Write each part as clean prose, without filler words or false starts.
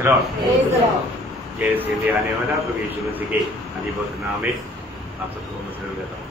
जैसे भी आने वाला प्रभु यीशु मसीह के अधिभूत नाम में आप सबको नमस्कार करता हूँ।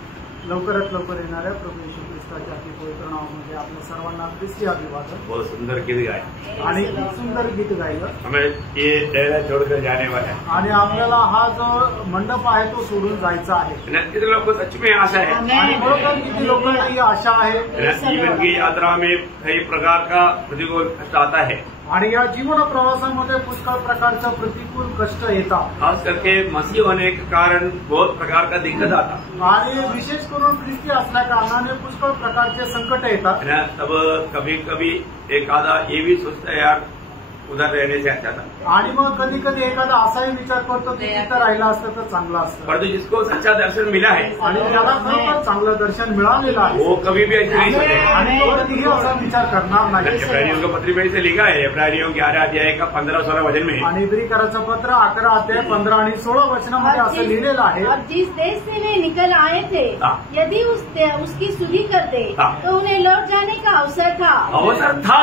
लवकरात लवकर येणाऱ्या प्रभू येशू ख्रिस्ताच्या अति पवित्र नावामध्ये आपल्या सर्वांना ख्रिस्ती अभिवादन। बहुत सुंदर गीत गाए आणि सुंदर गीत गायलं। हमें ये डेरा छोड़कर जाने वाला है आणि आपल्याला हा जो मंडप आहे तो सोडून जायचा आहे। कितने लोगों को सच में आशा है आणि बरोबर किती लोकांना ही आशा आहे। जीवन की यात्रा में कई प्रकार का प्रतिकूल कष्ट आता है आणि या जीवन प्रवासामध्ये पुष्कळ प्रकारचं प्रतिकूल कष्ट येतात। खास करके मसीह होने के कारण बहुत प्रकार का दिक्कत आता आणि विशेष करून ख्रिस्ती असल्या कारणाने पुष्कळ प्रकारचे संकट येतात। तब कभी कभी एक आधा ये भी सोचता है यार उधर रहने से अच्छा था। आणि मग कधी कधी एखादा असाही विचार करतो की तिथं राहिला असतं तर चांगलं असतं। परंतु जिसको सच्चा दर्शन मिला है आणि ज्याला खरोखर चांगलं दर्शन मिळालेलं आहे वो कभी भी ऐसे नहीं सोचेगा आणि तो कधीही असा विचार करणार नाही। इब्रानियों का पत्र में से लिखा है इब्रानियों 11 अध्याय का 15-16 वचन में आणि इब्रीकराचं पत्र 11 अध्याय 15 आणि 16 वचनामध्ये असं लिहिलेलं आहे। और जिस देश से वे निकल आए थे यदि उसकी सुधि करते तो उन्हें लौट जाने का अवसर था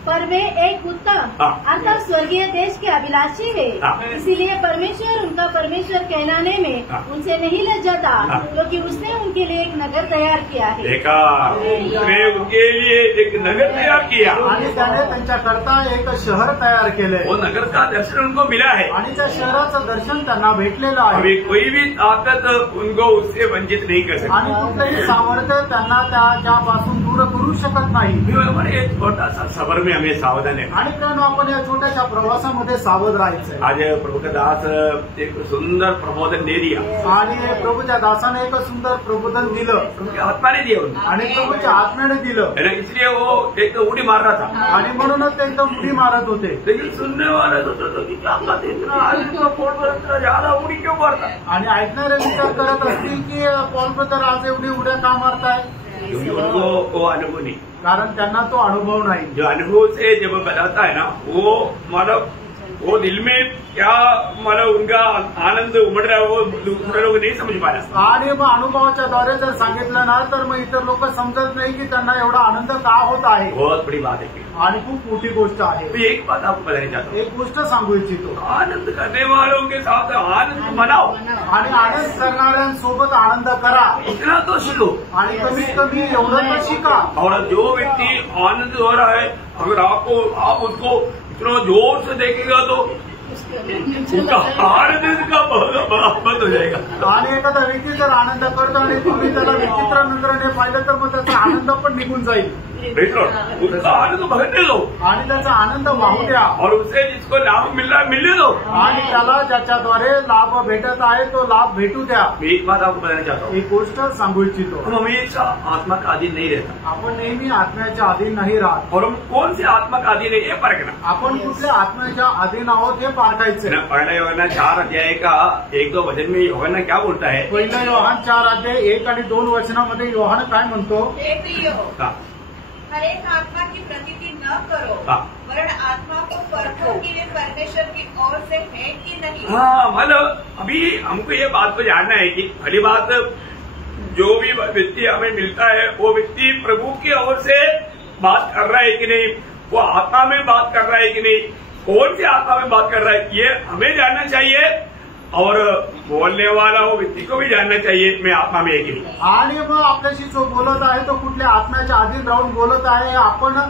पर वे एक उत्तम अर्थात स्वर्गीय देश के अभिलाषी है। इसीलिए परमेश्वर उनका परमेश्वर कहलाने में उनसे नहीं लज्जाता क्योंकि उसने उनके लिए एक नगर तैयार किया है। देखा उसने उनके लिए एक नगर तैयार किया आणि त्याने त्यांच्याकरता एक शहर तयार केलंय। वो नगर का दर्शन उनको मिला है आणि त्या शहराचं दर्शन त्यांना भेटलेलं आहे। अभी कोई भी ताकत उनको उससे वंचित नहीं कर सकती आणि कुठलंही सामर्थ्य त्यांना त्यापासून दूर करू शकत नाही। हमारे एक छोटा सा सफर में हमें सावधान है आणि कारण आपण या छोट्याशा प्रवासामध्ये सावध राहायचंय। आज प्रभु का दास एक सुंदर प्रबोधन दे दिया आणि प्रभूच्या दासाने एक सुंदर प्रबोधन दिलं उनके आत्मा ने दिया आणि प्रभूच्या आत्म्याने दिलं इसलिए वो एक तो उड़ी मार रहा था आणि म्हणूनच ते एकदम उडी मारत होते। लेकिन सुनने वाला तो क्या बात है इतना इतना फोन पर इतना ज्यादा उड़ी क्यों मारता आणि ऐकणारे विचार करत असतील की पॉल ब्रदर आज एवढी उड्या का मारताय क्योंकि उनको वो अनुभव नहीं कारण त्यांना तो अनुभव नाही। जो अनुभव से जब बताता है ना वो मतलब वो दिल में क्या मतलब उनका आनंद उमड़ रहा है वो दूसरे लोग नहीं समझ पा रहा। आणि मग अनुभवाच्या द्वारे जर सांगितलं ना तर मग इतर लोक समजत नाही की त्यांना एवढा आनंद का होत आहे। बहुत बड़ी बात है आणि खूप मोठी गोष्ट आहे। तो एक बात आपको बताना चाहता हूँ एक गोष्ट सांगू इच्छितो आनंद करने वालों के साथ आनंद मनाओ आणि आनंद करणाऱ्यांसोबत आनंद करा इतना तो सीखो आणि कमीत कमी एवढं तर शिका। और जो व्यक्ति आनंद हो रहा है अगर आप उसको इतना जोर से देखेगा तो उसका आनंद का बंद हो जाएगा। आणि एखादा व्यक्ती जर आनंद करतो आणि तुम्ही त्याला विचित्र नजरेने पाहिलं तर मग त्याचा आनंद पण निघून जाईल। उसका आनंद भरने दो आणि त्याचा आनंद वाहू द्या और उससे जिसको लाभ मिल रहा है मिलने दो आणि त्याला ज्याच्याद्वारे लाभ भेटत आहे तो लाभ भेटू द्या। मैं एक बात आपको बताना चाहता हूँ एक गोष्ट सांगू इच्छितो हम हमेशा आत्मा का अधीन नहीं रहता आपण नेहमी आत्म्याच्या अधीन नाही राहत और हम कौन से आत्मा का अधीन है ये परखना आपण कुठल्या आत्म्याच्या अधीन आहोत हे पारखायचं। पहला योहन्ना 4 अध्याय का 1-2 वचन में योहन्ना क्या बोलता है पहिलं योहान 4 अध्याय 1 आणि 2 वचनामध्ये योहान काय म्हणतो हर एक आत्मा की प्रतीति न करो वरन आत्मा को परखो कि वे परमेश्वर की ओर से है कि नहीं। हाँ मतलब अभी हमको ये बात को जानना है कि पहली बात जो भी व्यक्ति हमें मिलता है वो व्यक्ति प्रभु की ओर से बात कर रहा है कि नहीं वो आत्मा में बात कर रहा है कि नहीं कौन सी आत्मा में बात कर रहा है ये हमें जानना चाहिए और बोलने वाला वो व्यक्ति को भी जानना चाहिए मैं आत्मा में है की नहीं। आणि मग आपल्याशी जो बोलत आहे तो कुठल्या आत्म्याच्या अधीन राहून बोलत आहे आपण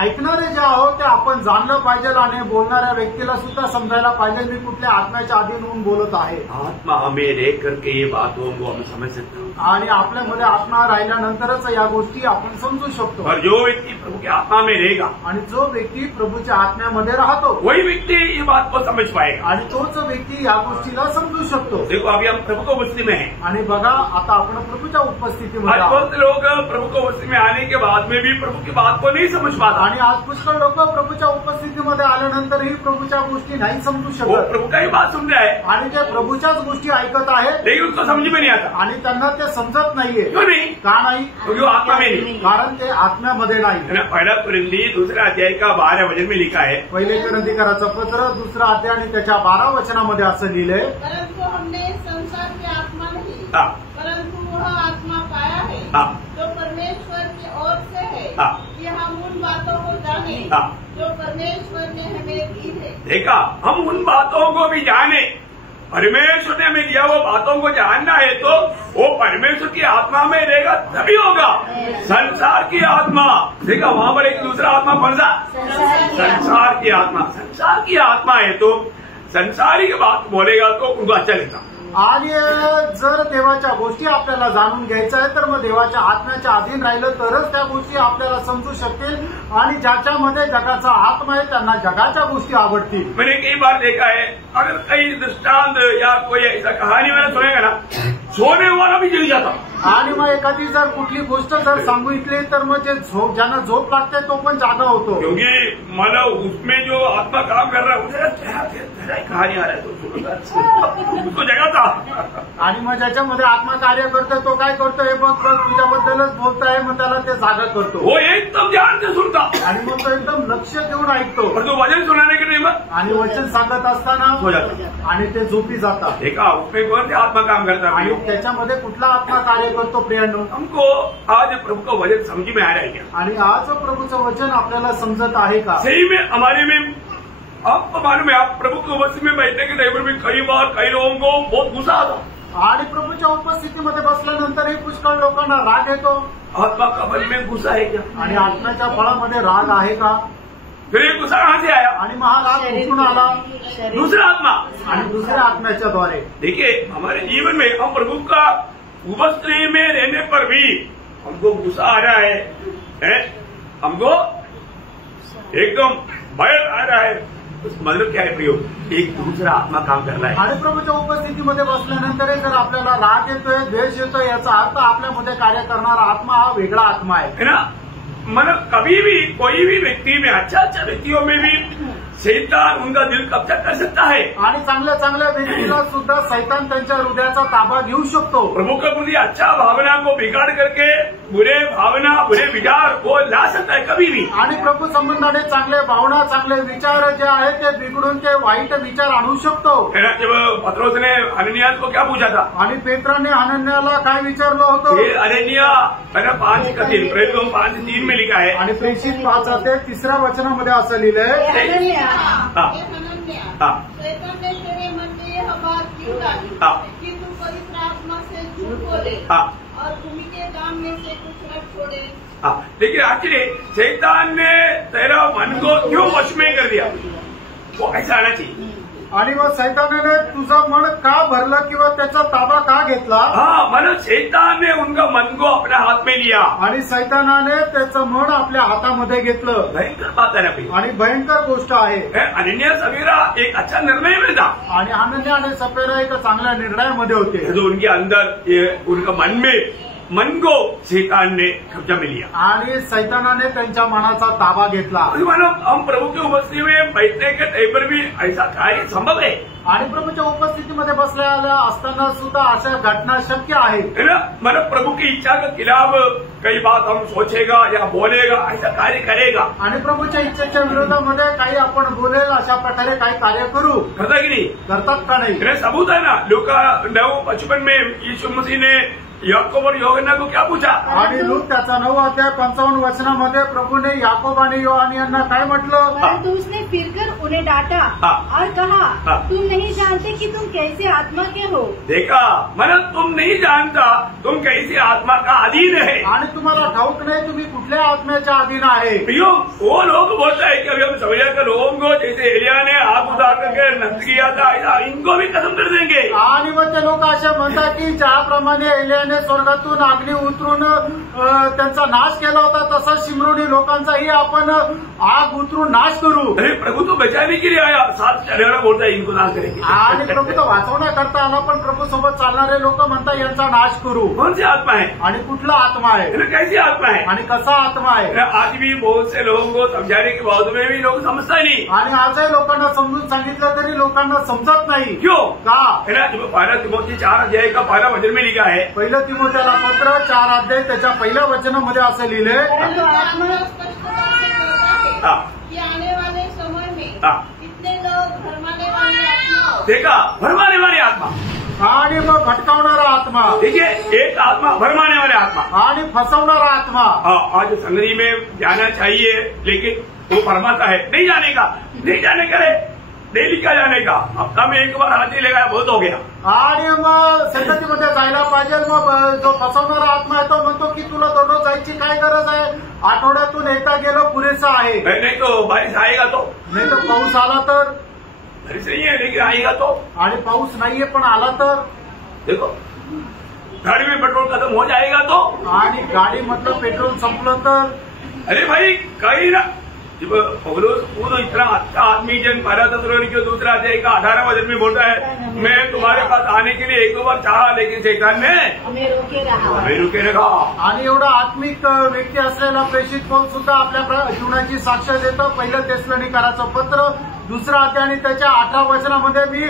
ऐकणारे जे आहोत ते आपण जाणलं पाहिजे आणि बोलणाऱ्या व्यक्तीला सुद्धा समजायला पाहिजे मी कुठल्या आत्म्याच्या अधीन होऊन बोलत आहे। आत्मा हमें रह करके ये बातों को हम समझ सकते हैं आणि आपल्यामध्ये आत्मा राहिल्यानंतरच या गोष्टी आपण समजू शकतो। और जो व्यक्ति प्रभु की आत्मा में रहेगा आणि जो व्यक्ती प्रभूच्या आत्म्यामध्ये राहतो वही व्यक्ति ये बात को समझ पाएगा आणि तोच व्यक्ती या गोष्टीला समजू शकतो। देखो अभी हम प्रभु को उपस्थिति में हैं आणि बघा आता आपण प्रभूच्या उपस्थितीमध्ये आज बहुत लोग प्रभु को उपस्थिति में आने के बाद में भी प्रभु की बात को नहीं समझ पाता आणि आज पुष्कळ लोक प्रभूच्या उपस्थितीमध्ये आल्यानंतरही प्रभूच्या गोष्टी नाही समजू वो शकत प्रभु का ही बात सुन रहा है आणि ते प्रभूच्याच गोष्टी ऐकत आहेत लेकिन उसको समझ में नहीं आता आणि त्यांना ते समजत नाहीये। क्यों नहीं का नाही क्योंकि वो आत्मा में नहीं कारण ते आत्म्यामध्ये नाही। पहला कुरिन्थी 2 अध्याय का 12 वचन में लिखा है पहिले कुरिन्थीकराचं पत्र 2 अध्याय आणि त्याच्या 12 वचनामध्ये असं लिहिलंय परंतु हमने संसार की आत्मा नहीं परंतु वह आत्मा पाया है जो परमेश्वर की ओर से है कि हम उन बातों को जाने जो परमेश्वर ने हमें दी है। देखा, हम उन बातों को भी जाने। परमेश्वर ने हमें दिया वो बातों को जानना है तो वो परमेश्वर की आत्मा में रहेगा तभी होगा। संसार की आत्मा, देखा वहां पर एक दूसरा आत्मा कौन सा? संसार की आत्मा। संसार की आत्मा है तो संसारिक बात बोलेगा तो उनको अच्छा लगता। आणि जर देवाच्या गोष्टी आपल्याला जाणून घ्यायच्या आहे तर मग देवाच्या आत्म्याच्या अधीन राहिलं तरच त्या गोष्टी आपल्याला समजू शकतील आणि ज्याच्यामध्ये जगाचा आत्मा आहे त्यांना जगाच्या गोष्टी आवडतील। मैंने कई बार देखा है, अगर कई दृष्टांत या कोई ऐसा कहानी मैंने सुनेगा ना, सोने वाला भी जल जाता। आणि मग एखादी जर कुठली गोष्ट जर सांगितली तर मग जे ज्यांना झोप लागते तो पण जागा होतो, क्योंकि मतलब उसमें जो आत्मा काम कर रहा है उसे कहानी आ रहा है तो जगा था। आणि मग ज्याच्यामध्ये आत्मा कार्य करतोय तो काय करतोय, बघ तुझ्याबद्दलच बोलताय, मग त्याला ते जागा करतो। वो एकदम ध्यान से सुनता आणि मग तो एकदम लक्ष देऊन ऐकतो, और तो वचन सुनाने के टाइम आणि वचन सांगत असताना हो जाता आणि ते झोपी जातात। देखा, उसमें कौन सी आत्मा काम करता आणि है? त्याच्यामध्ये कुठला आत्मा कार्य करतो प्रियांनो? हमको आज प्रभु का वचन समझ में आ रहा है क्या? आणि आज प्रभूचं वचन आपल्याला समजत आहे का? सही में हमारे में आपको मालूम है, आप प्रभु की उपस्थिति में बैठने के टाइम में कई बार कई लोगों को बहुत गुस्सा आता। आणि प्रभूच्या उपस्थितीमध्ये बसल्यानंतरही पुष्कळ लोकांना राग येतो। आत्मा का फल में गुस्सा है क्या? आणि आत्म्याच्या फळामध्ये राग आहे का? फिर ये गुस्सा कहाँ से आया? आणि मग हा राग कुठून आला? दूसरा आत्मा आणि दुसऱ्या आत्म्याच्या द्वारे। देखिए, हमारे जीवन में हम प्रभु का उपस्थिति में रहने पर भी हमको गुस्सा आ रहा है? हमको एकदम भय आ रहा है, मतलब क्या है प्रयोग? एक दूसरा आत्मा काम कर रहा है। आणि प्रभूच्या उपस्थितीमध्ये बसल्यानंतर जर आपल्याला राग येतोय, द्वेष येतोय, याचा अर्थ आपल्यामध्ये कार्य करणारा आत्मा हा वेगळा आत्मा आहे ना। मतलब कभी भी कोई भी व्यक्ति में, अच्छा व्यक्तियों में भी शैतान उनका दिल कब्जा कर सकता है। आणि चांगल्या चांगल्या व्यक्तीला सुद्धा शैतान त्यांच्या हृदयाचा ताबा घेऊ शकतो। प्रभु के प्रति अच्छा भावना को बिगाड़ करके बुरे भावना, बुरे विचार को ला सकता है कभी भी। आणि प्रभू संबंधाने चांगले भावना, चांगले विचार जे आहेत ते बिघडून ते वाईट विचार आणू शकतो। जब पत्रोस ने हनन्यास को क्या पूछा था? आणि पेत्राने हनन्याला काय विचारलं होतं? ये हनन्या 5:3 प्रेरित 5:3 में लिखा है। आणि प्रेषित 5:3 वचनामध्ये असं लिहिलंय, शैतान ने तेरे मन में यह बात क्यों डाली कि तू पवित्र आत्मा से झूठ बोले और भूमि के दाम में से कुछ रख छोड़े। लेकिन आखिर शैतान ने तेरा मन को क्यों वश में कर दिया? वो ऐसा आना चाहिए। आणि मग शैतानाने तुझं मन का भरलं किंवा त्याचा ताबा का घेतला? मतलब शैतान ने उनका मन को अपने हाथ में लिया आणि शैतानाने त्याचं मन आपल्या हातामध्ये घेतलं। भयंकर बात है ना भाई, आणि भयंकर गोष्ट आहे। अनन्या सवेरा एक अच्छा निर्णय में था आणि अनन्या आणि सपेरा एक चांगल्या निर्णयामध्ये होते, जो उनके अंदर उनका मन को शैतान ने कब्जा में लिया आणि शैतानाने त्यांच्या मनाचा ताबा घेतला। हम प्रभु की उपस्थिति में बैठने के टाइम पर भी ऐसा कार्य संभव है। आणि प्रभूच्या उपस्थितीमध्ये बसलेल्या असताना सुद्धा अशा घटना शक्य आहे ना। मतलब प्रभु की इच्छा के खिलाफ कई बात हम सोचेगा या बोलेगा, ऐसा कार्य करेगा। आणि प्रभूच्या इच्छेच्या विरोधामध्ये काही आपण बोलेल अशा प्रकारे काही कार्य करू करता की नहीं? करतात का नाही? सबूत है ना। लूका 9:55 में यीशु मसीह ने याकूब और यूहन्ना को क्या पूछा? आणि लूक त्याचा 9:55 वचनामध्ये प्रभूने याकोब आणि योहान यांना काय म्हटलं? परंतु उसने फिरकर उन्हें डांटा और कहा, तुम नहीं जानते कि तुम कैसे आत्मा के हो। देखा, मतलब तुम नहीं जानता तुम कैसी आत्मा का अधीन है। आणि तुम्हाला ठाऊक नाही तुम्ही कुठल्या आत्म्याच्या अधीन आहे। वो लोग बोलता है कि अभी हम समझा कर लोगों को जैसे एलिया ने आग उतार करके नष्ट किया था, ऐसा इनको भी खत्म कर देंगे। आणि मग ते लोक असे म्हणतात की ज्याप्रमाणे एलियाने स्वर्गातून अग्नी उतरून त्यांचा नाश केला होता तसंच शिमरोनी लोकांचाही आपण आग उतरून नाश करू। अरे प्रभु तो बचाने के लिए आया, साथ चलेगा बोलता है इनको नाश करेंगे। आणि प्रभू तो वाचवण्याकरता आला, पण प्रभू सोबत चालणारे लोक म्हणतात यांचा नाश करू। कौन सी आत्मा है? आणि कुठला आत्मा आहे? कैसी आत्मा है? आणि कसा आत्मा आहे? आज भी बहुत से लोगों को समझाने के बाद में भी लोग समझता नहीं। आणि आजही लोकांना समजून सांगितलं तरी लोकांना समजत नाही। क्यों? का? 1 तिमोथी 4 का 1 वचन में लिखा है। 1 तिमोथेला पत्र 4 त्याच्या पहिल्या वचनामध्ये असं लिहिलंय, परंतु आत्मा स्पष्टता से कहता है कि आने वाले समय में कितने लोग भरमाने वाली आत्मा। देखा, भरमाने वाली आत्मा आणि मग भटकावणारा आत्मा। देखिए, एक आत्मा भरमाने वाले आत्मा आणि फसवणारा आत्मा। आज संगति में जाना चाहिए लेकिन वो फरमाता है नहीं जाने का, नहीं जाने करे। डेली का जाने का, हफ्ता में एक बार हाथी लगाया बहुत हो गया. आणि मग संगतीमध्ये जायला पाहिजे. मग जो फसवणारा आत्मा आहे तो म्हणतो की तुला दररोज जायची काय गरज आहे, आठवड्यातून एकदा गेलं पुरेसं आहे. नहीं तो बारिश आएगा तो, नाही तर पाऊस आला तर, बारिश नहीं है लेकिन आएगा तो. आणि पाऊस नाहीये पण आला तर, देखो गाड़ी में पेट्रोल खत्म हो जाएगा तो, आणि गाडीमधलं पेट्रोल संपलं तर. अरे भाई कहीं ना जब पौलुस खुद इतना अच्छा आदमी जन पहला थेसलोनिकियों दूसरा अध्याय का 18वां वचन में बोलता है, मैं तुम्हारे पास आने के लिए एक दो बार चाहा लेकिन शैतान ने हमें रोके रखा. आणि एवढा आत्मिक व्यक्ती असलेला प्रेषित पौल सुद्धा आपल्या जीवनाची साक्ष देतो. पहिलं थेसलोनिकराचं पत्र 2रा अध्याय आणि त्याच्या 18 वचनामध्ये मी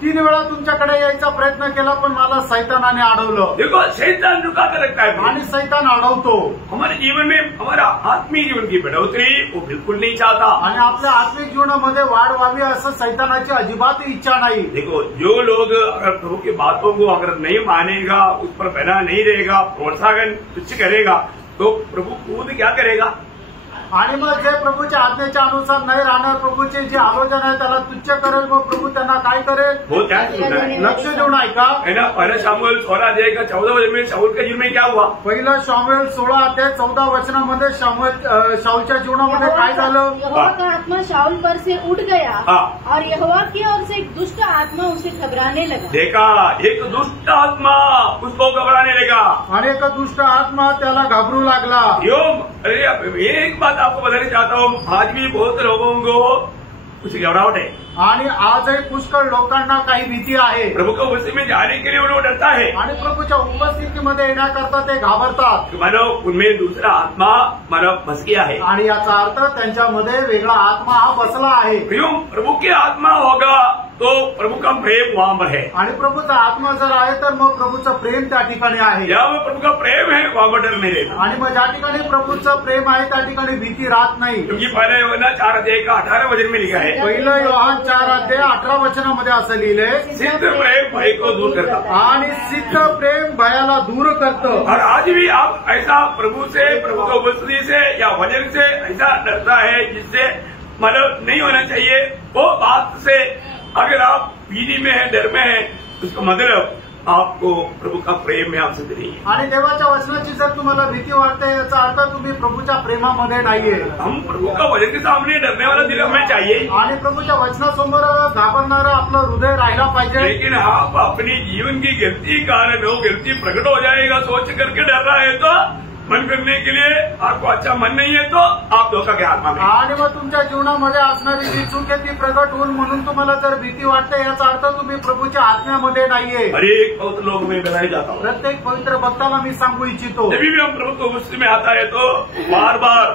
3 वेळा तुमच्याकडे यायचा प्रयत्न केला पण मला सैतानाने अडवलं. देखो शैतान रुका कर रखता है आणि सैतान अडवतो. हमारे जीवन में, हमारा आत्मीय जीवन की बढ़ोतरी वो बिल्कुल नहीं चाहता. आणि आपल्या आत्मिक जीवनामध्ये वाढ व्हावी असं सैतानाची अजिबात इच्छा नाही. देखो जो लोग अगर प्रभु की बातों को अगर नहीं मानेगा, उस पर बना नहीं रहेगा, प्रोत्साहन तुच्छ करेगा, तो प्रभु खुद क्या करेगा. आणि मग जे प्रभूच्या आज्ञेच्या अनुसार नाही राहणार, प्रभूचे जे आलोचना आहे त्याला तुच्छ करेल, मग प्रभू त्यांना काय करेल. वो क्या सुनना है, लक्ष देऊन ऐका. है ना. पहला शामुएल 16 अध्याय का 14 वचन में शाऊल के जीवन में क्या हुआ. पहिलं शामुएल 16 अध्याय 14 वचनामध्ये शाऊलच्या जीवनामध्ये काय झालं. यहोवा का आत्मा शाऊल पर से उठ गया हाँ. और यहोवा की ओर से एक दुष्ट आत्मा उसे घबराने लगा. देखा, एक दुष्ट आत्मा उसको घबराने लगा. आणि एक दुष्ट आत्मा त्याला घाबरू लागला. अरे एक बात आपको बताना चाहता हूँ, आज भी बहुत लोगों को कुछ घबराहट है. आणि आजही पुष्कळ लोकांना काही भीती आहे. प्रभु को उपस्थिति में जाने के लिए वो डरता है. आणि प्रभूच्या उपस्थितीमध्ये येण्याकरता ते घाबरतात. मानो उनमें दूसरा आत्मा मानो बस गया है. आणि याचा अर्थ त्यांच्यामध्ये वेगळा आत्मा हा बसला आहे. क्यों प्रभु की आत्मा होगा तो प्रभु का प्रेम वहां पर है. आणि प्रभूचा आत्मा जर आहे तर मग प्रभूचं प्रेम त्या ठिकाणी आहे. जहाँ प्रभु का प्रेम है वहां पर डर नहीं रहता. आणि मग ज्या ठिकाणी प्रभूचं प्रेम आहे त्या ठिकाणी भीती राहत नाही. क्योंकि पहले योहन्ना 4 अध्याय का 18 वचन में लिखा है, पहिलं योहान 4 अध्याय 18 वचनामध्ये असं लिहिलंय, सिद्ध प्रेम भय को दूर करता. आणि सिद्ध प्रेम भयाला दूर करतं. और आज भी आप ऐसा प्रभु से, प्रभु की उपस्थिति से या वचन से ऐसा डरता है जिससे मतलब नहीं होना चाहिए. वो बात से अगर आप भीति में है, डर में है, उसका मतलब आपको प्रभु का प्रेम में आपसे नहीं है. आणि देवाच्या वचनाची जर तुम्हाला भीती वाटते याचा अर्थ तुम्ही प्रभूच्या प्रेमामध्ये नाहीये. हम प्रभु का वचन के सामने डरने वाला दिल हमें चाहिए. आणि प्रभूच्या वचनासमोर घाबरणारं आपलं हृदय राहायला पाहिजे. लेकिन आप अपनी जीवन की गलती कारण वो गलती प्रकट हो जाएगा सोच करके डर रहा है तो मन करने के लिए आपको अच्छा मन नहीं है तो आप धोखा के आत्मा में. आणि मग तुमच्या जीवनामध्ये असणारी जी चूक आहे ती प्रगट होऊन म्हणून तुम्हाला जर भीती वाटते याचा अर्थ तुम्ही प्रभूच्या आत्म्यामध्ये नाहीये. हर एक बहुत लोग में बताया जाता हूँ, प्रत्येक पवित्र भक्ताला मी सांगू इच्छितो, जब भी हम प्रभु की उपस्थिति में आता है तो बार बार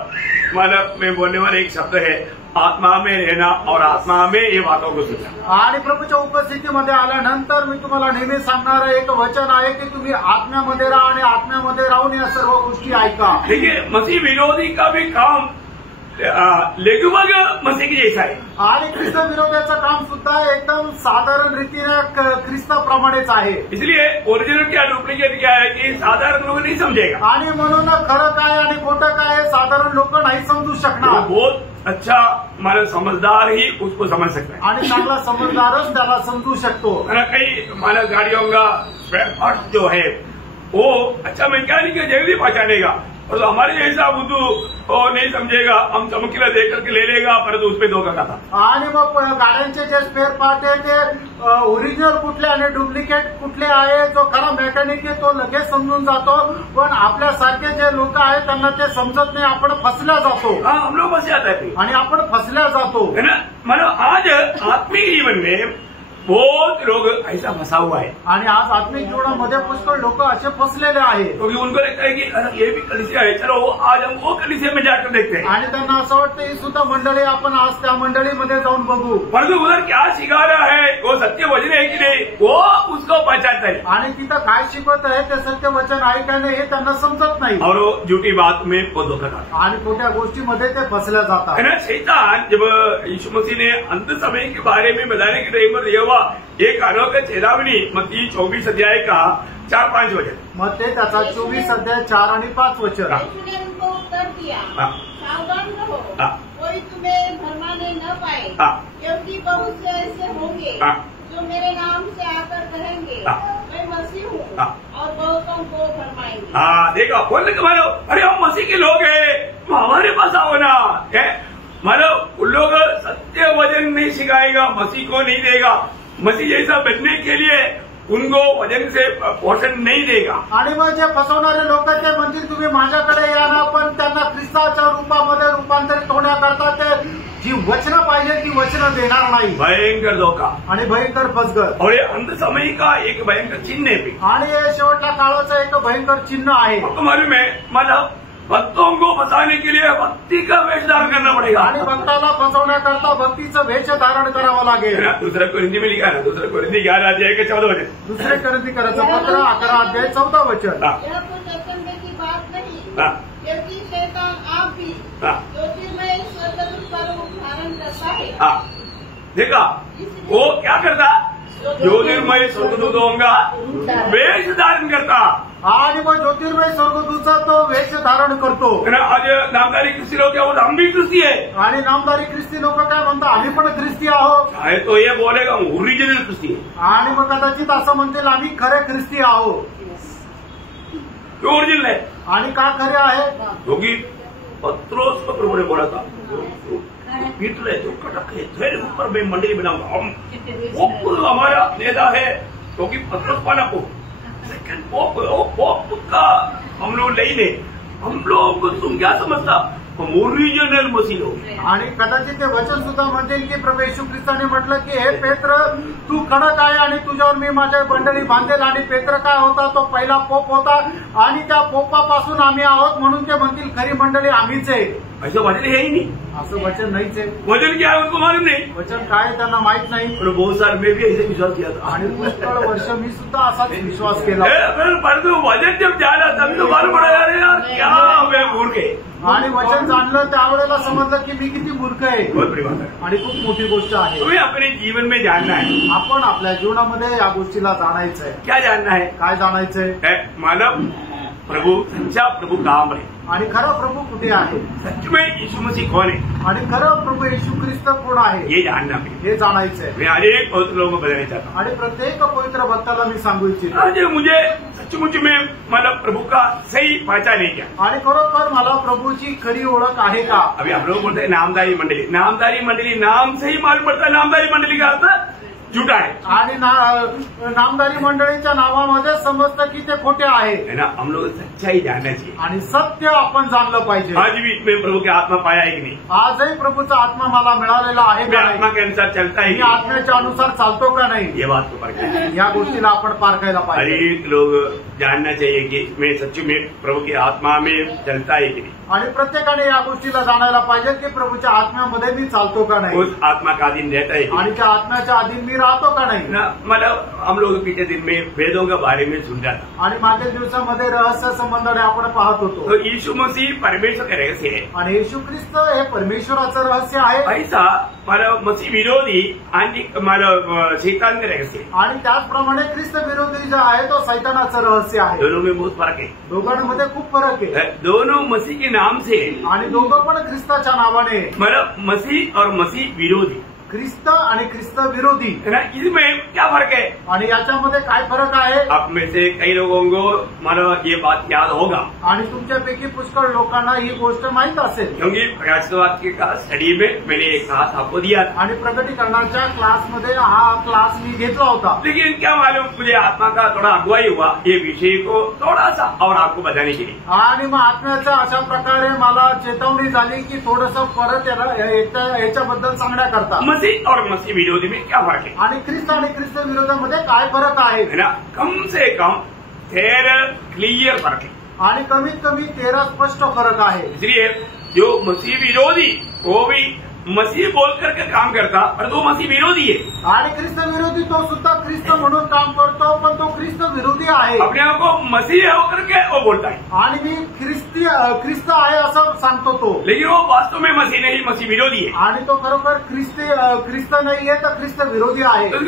मतलब मैं बोलने वाला एक शब्द है, आत्मा में रहना और आत्मा में ये बातों को सुनना. आणि प्रभूच्या उपस्थितीमध्ये आल्यानंतर मी तुम्हाला नेहमी सांगणारं एक वचन आहे की तुम्ही आत्म्यामध्ये राहा आणि आत्म्यामध्ये राहून या सर्व गोष्टी ऐका. देखिए मसीह विरोधी का भी काम लगभग मसीह की जैसा है. आणि ख्रिस्त विरोधाचं काम सुद्धा एकदम साधारण रीतीने ख्रिस्ताप्रमाणेच आहे. इसलिए ओरिजिनल क्या डुप्लीकेट क्या है कि साधारण लोग नहीं समझेगा. आणि म्हणून खरं काय आणि खोटं काय हे साधारण लोक नाही समजू शकणार. बहुत अच्छा हमारा समझदार ही उसको समझ सकता है. आणि चांगला समजदारच त्याला समजू शकतो. कई हमारा गाड़ियों का स्पेयर पार्ट जो है वो अच्छा मैकेनिक जल्दी पहचानेगा, और तो हमारे जैसा बुद्धू नहीं समझेगा, हम चमकीला देख करके ले लेगा परंतु उसपे धोखा खाता. आणि मग गाड्यांचे जे स्पेअर पार्ट आहे ते ओरिजिनल कुठले आणि डुप्लिकेट कुठले आहे, जो खरा मेकॅनिक आहे तो लगेच समजून जातो. पण आपल्यासारखे जे लोक आहेत त्यांना ते समजत नाही, आपण फसल्या जातो. हाँ, हम लोग फंस जाता है आणि आपण फसल्या जातो. है ना. मतलब आज आत्मीय जीवन में बहुत लोग ऐसा फंसा हुआ है. आणि आज आत्मिक जीवनामध्ये पुष्कळ लोक असे फसलेले आहेत. क्योंकि उनको लगता है कि अरे ये भी कलीसिया है, चलो आज हम वो कलीसिया में जाकर देखते हैं. आणि त्यांना असं वाटतं ही सुद्धा मंडळी, आपण आज त्या मंडळीमध्ये जाऊन बघू. परंतु उधर क्या सिखा रहा है, वो सत्य वचन है कि नहीं, वो उसको पहचानता है. आणि तिथं काय शिकवत आहे ते सत्य वचन आहे का नाही हे त्यांना समजत नाही. और वो झूठी बात में वो धोखा खाता आणि खोट्या गोष्टीमध्ये ते फसल्या जातात. है ना. शैतान जब यीशु मसीह ने अंत समय के बारे में बताने के टाइम पर दिया एक अनोखा चेतावनी मत्ती 24 अध्याय का 4-5 वचन. मग ते त्याचा 24 अध्याय 4 आणि 5 वचन. यीशु ने उनको उत्तर दिया, सावधान रहो, कोई तुम्हें भरमाने न पाए, क्योंकि बहुत से जो मेरे नाम से आकर कहेंगे मैं मसीह हूँ और बहुतों को फरमाएंगे। देखो बोलने के मानो अरे हम मसीह के लोग हैं, हमारे पास आओ ना। मानो उन लोग सत्य वचन नहीं सिखाएगा, मसीह को नहीं देगा, मसीह जैसा बनने के लिए उनको वचन से पोषण नहीं देगा। आणि मग जे फसवणारे लोक ते म्हणतील तुम्ही माझ्याकडे या ना, पण त्यांना ख्रिस्ताच्या रूपामध्ये रूपांतरित होण्याकरता ते जी वचन पाहिजे ती वचन देणार नाही। भयंकर धोखा आणि भयंकर फसगत और ये अंत समय का एक भयंकर चिन्ह है भी। आणि हे शेवटच्या काळाचं एक भयंकर चिन्ह आहे। आपको मालूम है मतलब भक्तों को फंसाने के लिए भक्ति का वेश धारण करना पड़ेगा आणि भक्ताला फसवण्याकरता भक्तीचं वेश धारण करावं लागेल। दूसरा कोरिंथी में लिखा है, दूसरा कोरिंथी 11 अध्याय के 14 वचन, दुसरे कोरिन्थीकरांचं पत्र 11 अध्याय 14 वचन। यह कुछ अचंभे की बात नहीं, क्योंकि शैतान आप भी ज्योतिर्मय स्वर्गदूत का रूप धारण करता है। देखा वो क्या करता, ज्योतिर्मय स्वर्गदूतों का वेश धारण करता आणि मग ज्योतिर्मय स्वर्गदूतचा तो वेश धारण करतो। आज नामधारी ख्रिस्ती लोग क्या, हम भी ख्रिस्ती है। आणि नामधारी ख्रिस्ती लोक काय म्हणतात, आम्ही पण ख्रिस्ती आहोत। शायद तो ये बोलेगा ओरिजिनल ख्रिस्ती है। आणि मग कदाचित असं म्हणतील आम्ही खरे ख्रिस्ती आहोत। क्यों ओरिजिनल है? आणि का खरे आहे? क्योंकि पत्रोस को प्रभु ने बोला था पीट ले जो कटक है तेरे ऊपर मैं मंडली बनाऊंगा। हम वो हमारा नेता है क्योंकि पत्रोस पाना को सेकंड पोप का हम लोग नहीं ले, हम लोग तुम क्या समझता, हम ओरिजिनल मसीह लोग। आणि कदाचित ते वचन सुद्धा म्हणतील की प्रभू येशू ख्रिस्ताने म्हटलं की हे पेत्र तू कडक आहे आणि तुझ्यावर मी माझ्या बंडली बांधेल। आणि पेत्र काय होता, तो पहिला पोप होता आणि त्या पोपापासून आम्ही आहोत, म्हणून ते म्हणतील खरी मंडळी आम्हीच आहे। ऐसा वचन है ही नहीं, असं वचन नाहीच आहे। वचन क्या है उनको मालूम नहीं, वचन काय त्यांना माहित नाही। और बहुत साल में भी ऐसे विश्वास किया था आणि पुष्कळ वर्ष मी सुद्धा असाच विश्वास केला। परंतु वचन जब जाना तभी तो मालूम पड़ा यार क्या हमें मूर्ख है। आणि वचन जाणलं त्यावेळेला समजलं की मी किती मूर्ख आहे। बहुत बड़ी बात है आणि खूप मोठी गोष्ट आहे। तुम्हें अपने जीवन में जानना है, आपण आपल्या जीवनामध्ये या गोष्टीला जाणायचं आहे। क्या जानना है? काय जाणायचंय? मानव प्रभु सच्चा प्रभु काम है आणि खरं प्रभू कुठे आहे, सच में यीशु मसीह कौन है आणि खरं प्रभू येशू ख्रिस्त कोण आहे ये जानना है। हे जाणायचंय। मैं अनेक पवित्र लोगों को बताना चाहता हूँ आणि प्रत्येक पवित्र भक्ताला मी सांगू इच्छितो आज मुझे सचमुच में मतलब प्रभु का सही पहचान है क्या, आणि खरोखर मला प्रभूची खरी ओळख आहे का। अभी आप लोग बोलते हैं नामधारी मंडली, नामधारी मंडली नाम से ही मालूम पड़ता है नामधारी मंडली का अर्थ झूठा है। आणि नामधारी मंडळीच्या नावामध्ये समजतं की ते खोटे आहे है ना। हम लोग सच्चाई जानना चाहिए आणि सत्य आपण जाणलं पाहिजे। आज भी मैं प्रभु की आत्मा पाया है कि नहीं, आजही प्रभूचा आत्मा मला मिळालेला आहे मैं का आत्मा नाही, के अनुसार चलता है मी आत्म्याच्या अनुसार चालतो का नाही, ये बात को परखना या गोष्टीला आपण पारखायला पाहिजे। अनेक लोग जानना चाहिए कि मैं सच्ची में प्रभु की आत्मा में चलता है कि नहीं, आणि प्रत्येकाने या गोष्टीला जाणायला पाहिजे की प्रभूच्या आत्म्यामध्ये मी चालतो का नाही, उस आत्मा का अधीन रहता है कि आणि त्या आत्म्याच्या अधीन मी राहतो का नाही। ना। मतलब हम लोग पिछले दिन में वेदों के बारे में सुन रहा था, आणि मागील दिवसामध्ये रहस्य संबंधाने आपण पाहत होतो। तो यीशु मसीह परमेश्वर का रहस्य है। आणि येशू ख्रिस्त हे परमेश्वराचं रहस्य आहे। ऐसा मतलब मसीह विरोधी आणि मतलब शैतान का रहस्य है। आणि त्याचप्रमाणे ख्रिस्त विरोधी जो आहे तो सैतानाचं रहस्य आहे। दोनों में बहुत फर्क है, दोघांमध्ये खूप फरक आहे। दोनों मसीह के नाम से आणि दोघं पण ख्रिस्ताच्या नावाने, मतलब मसीह और मसीह विरोधी, ख्रिस्त आणि ख्रिस्त विरोधी, है ना। इसमें क्या फर्क है? आणि याच्यामध्ये काय फरक आहे? आप में से कई लोगों को मतलब ये बात याद होगा, आणि तुमच्यापैकी पुष्कळ लोकांना ही गोष्ट माहित असेल, क्योंकि प्रकाशवाद के स्टडी में मैंने एक क्लास आपको दिया था। आणि प्रगटीकरणाच्या क्लासमध्ये हा क्लास मी घेतला होता। लेकिन क्या मालूम मुझे आत्मा का थोड़ा अगुवाई हुआ ये विषय को थोड़ा सा और आपको बताने के लिए। आणि मग आत्म्याच्या अशा प्रकारे मला चेतावणी झाली की थोडंसं परत याच्याबद्दल सांगण्याकरता मसीह और मसीह विरोधी में क्या फर्क है, आणि ख्रिस्त आणि ख्रिस्त विरोधामध्ये काय फरक आहे, है ना। कम से कम 13 क्लियर फर्क है, आणि कमीत कमी 13 स्पष्ट फरक आहे। इसलिए जो मसीह विरोधी वो भी मसीह बोल करके काम करता पर तो मसीह विरोधी है। आणि ख्रिस्त विरोधी तो सुद्धा ख्रिस्त म्हणून काम करतो, पण तो ख्रिस्त विरोधी आहे। अपने आप को मसीह होकर के वो बोलता है, आणि मी ख्रिस्त आहे असं सांगतो तो, लेकिन वो वास्तव में मसीह नहीं, मसीह विरोधी है। आणि तो खरोखर ख्रिस्त नाहीये तर ख्रिस्त विरोधी आहे। तो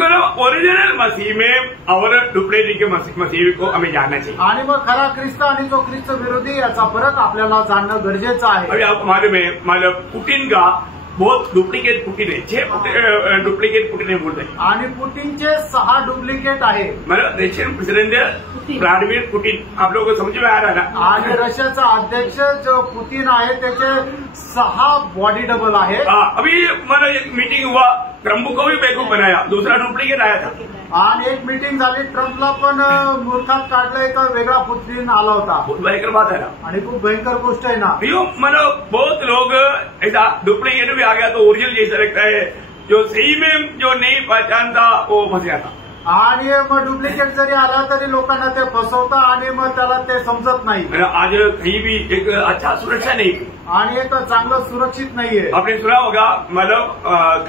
ओरिजिनल मसीह में और डुप्लीकेट के मसीह को हमें जानना चाहिए। आणि मग खरा ख्रिस्त आणि तो ख्रिस्त विरोधी याचा फरक आपल्याला जाणणं गरजेचं आहे। अभी आपको मालूम है मतलब पुतिन का बहुत डुप्लिकेट पुटिन है, 6 डुप्लिकेट पुटिन है बोल रहे हैं। आणि पुटिनचे 6 डुप्लिकेट आहे। मतलब रशियन प्रेसिडेंट व्लादिमीर पुटिन, आप लोगों को समझ में आ रहा है ना? आणि रशियाचा अध्यक्ष जो पुतिन आहे त्याचे 6 बॉडी डबल आहे। अभी मतलब एक मीटिंग हुआ, ट्रम्प को भी बेवकूफ बनाया, दूसरा डुप्लिकेट आया था। आणि एक मीटिंग झाली, ट्रम्पला पण मूर्खात काढलं, एक वेगळा पुतिन आला होता। बहुत भयंकर बात है ना, आणि खूप भयंकर गोष्ट आहे ना। मतलब बहुत लोग ऐसा डुप्लीकेट भी आ गया तो ओरिजिनल जैसा लगता है, जो सही में जो नहीं पहचानता वो फंस जाता। आणि मग डुप्लिकेट जरी आला तरी लोकांना ते फसवता आणि मग त्याला ते समजत नाही। आज कहीं भी एक अच्छा सुरक्षा नहीं, आणि एक चांगलं सुरक्षित नाहीये। आपने सुना होगा, मतलब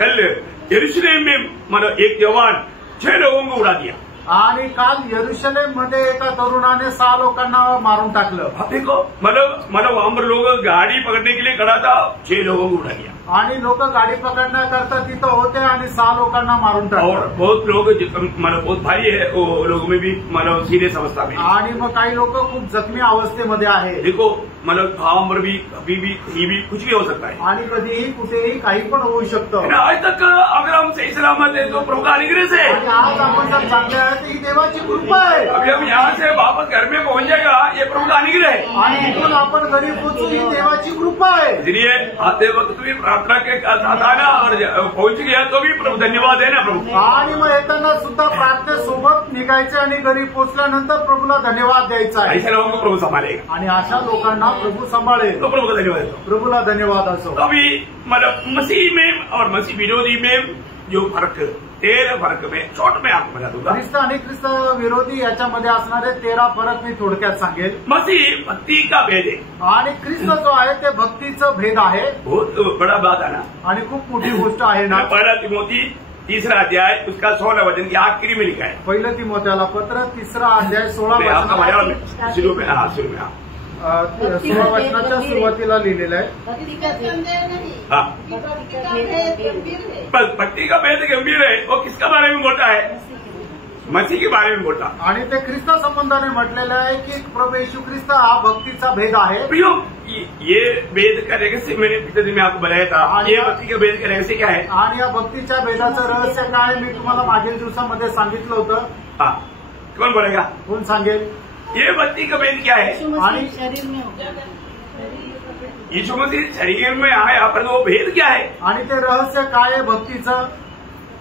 कल यरूशलेम में मतलब एक जवान 6 लोगों को उड़ा दिया। आणि काल यरुशलेम मध्ये एका तरुणाने 6 लोकांना मारून टाकलं। आप देखो, मतलब वहां पर लोग गाड़ी पकड़ने के लिए खड़ा था, 6 लोगों को उड़ा दिया। आणि लोक गाडी पकडण्याकरता तिथं होते आणि 6 लोकांना मारून और टाकलं। बहुत लोग मतलब बहुत भारी है, वो लोगों में भी मतलब सीरियस अवस्था में। आणि मग काही लोक खूप जखमी अवस्थेमध्ये आहे। देखो, मतलब गांव पर भी कभी भी कहीं भी कुछ भी हो सकता है, आणि कधीही कुठेही काही पण होऊ शकतं। आज तक अगर हम सही सलामत है तो प्रभु का अनुग्रह से। आणि आज आपण जर चांगले आहे तर ही देवाची कृपा आहे। अभी हम यहाँ से वापस घर में पहुंच जाएगा, ये प्रभु का अनुग्रह है। आणि इथून आपण घरी पोहोचू, ही देवाची कृपा आहे। इसलिए आते वक्त भी प्रार्थना के साथ आना, और पहुंच गया तो भी प्रभु धन्यवाद है ना प्रभु। आणि मग येताना सुद्धा प्रार्थनेसोबत निघायचे आणि घरी पोहोचल्यानंतर प्रभूला धन्यवाद द्यायचा आहे। ऐसे लोगों को प्रभु संभालेगा, आणि अशा लोकांना प्रभू सांभाळेल। तो प्रभु का धन्यवाद है। प्रभूला धन्यवाद असो। तो अभी मतलब मसीह में और मसीह विरोधी में जो फर्क, 13 फर्क में शॉर्ट में आपको बता दूंगा। ख्रिस्त आणि ख्रिस्त विरोधी याच्यामध्ये असणारे 13 फरक मी थोडक्यात सांगेल। मसीह भक्ति का भेद है, आणि ख्रिस्त जो आहे ते भक्तीचं भेद आहे। बहुत बड़ा बात है ना, आणि खूप मोठी गोष्ट आहे ना। 1 तिमोथी 3 अध्याय उसका 16 वचन की आखिरी में लिखा है। 1 तिमोथेला पत्र 3 अध्याय 16 आपका मलयालम में शुरू में, शुरू में 16 वचनाच्या सुरुवातीला लिहिलेलं आहे। भक्ति का संदेह नहीं, हाँ। कि भक्ति का भेद गंभीर है। बस भक्ति का भेद गंभीर है, वो किसका बारे में बोलता है? मसीह के बारे में बोलता। आणि ते ख्रिस्त संबंधाने म्हटलेलं आहे की प्रभू येशू ख्रिस्त हा भक्तीचा भेद आहे। प्रियो, ये भेद का रहस्य मैंने पिछले दिन में आपको बताया था। ये भक्ति का भेद का रहस्य क्या है? आणि या भक्तीच्या भेदाचं रहस्य काय मी तुम्हाला मागील दिवसामध्ये सांगितलं होतं। हाँ, कौन बोलेगा? कोण सांगेल? ये भक्ति का भेद क्या है? आणि शरीर में होगा। यीशु मसीह शरीर में आया, पर वो भेद क्या है? आणि ते रहस्य काय आहे भक्तीचं?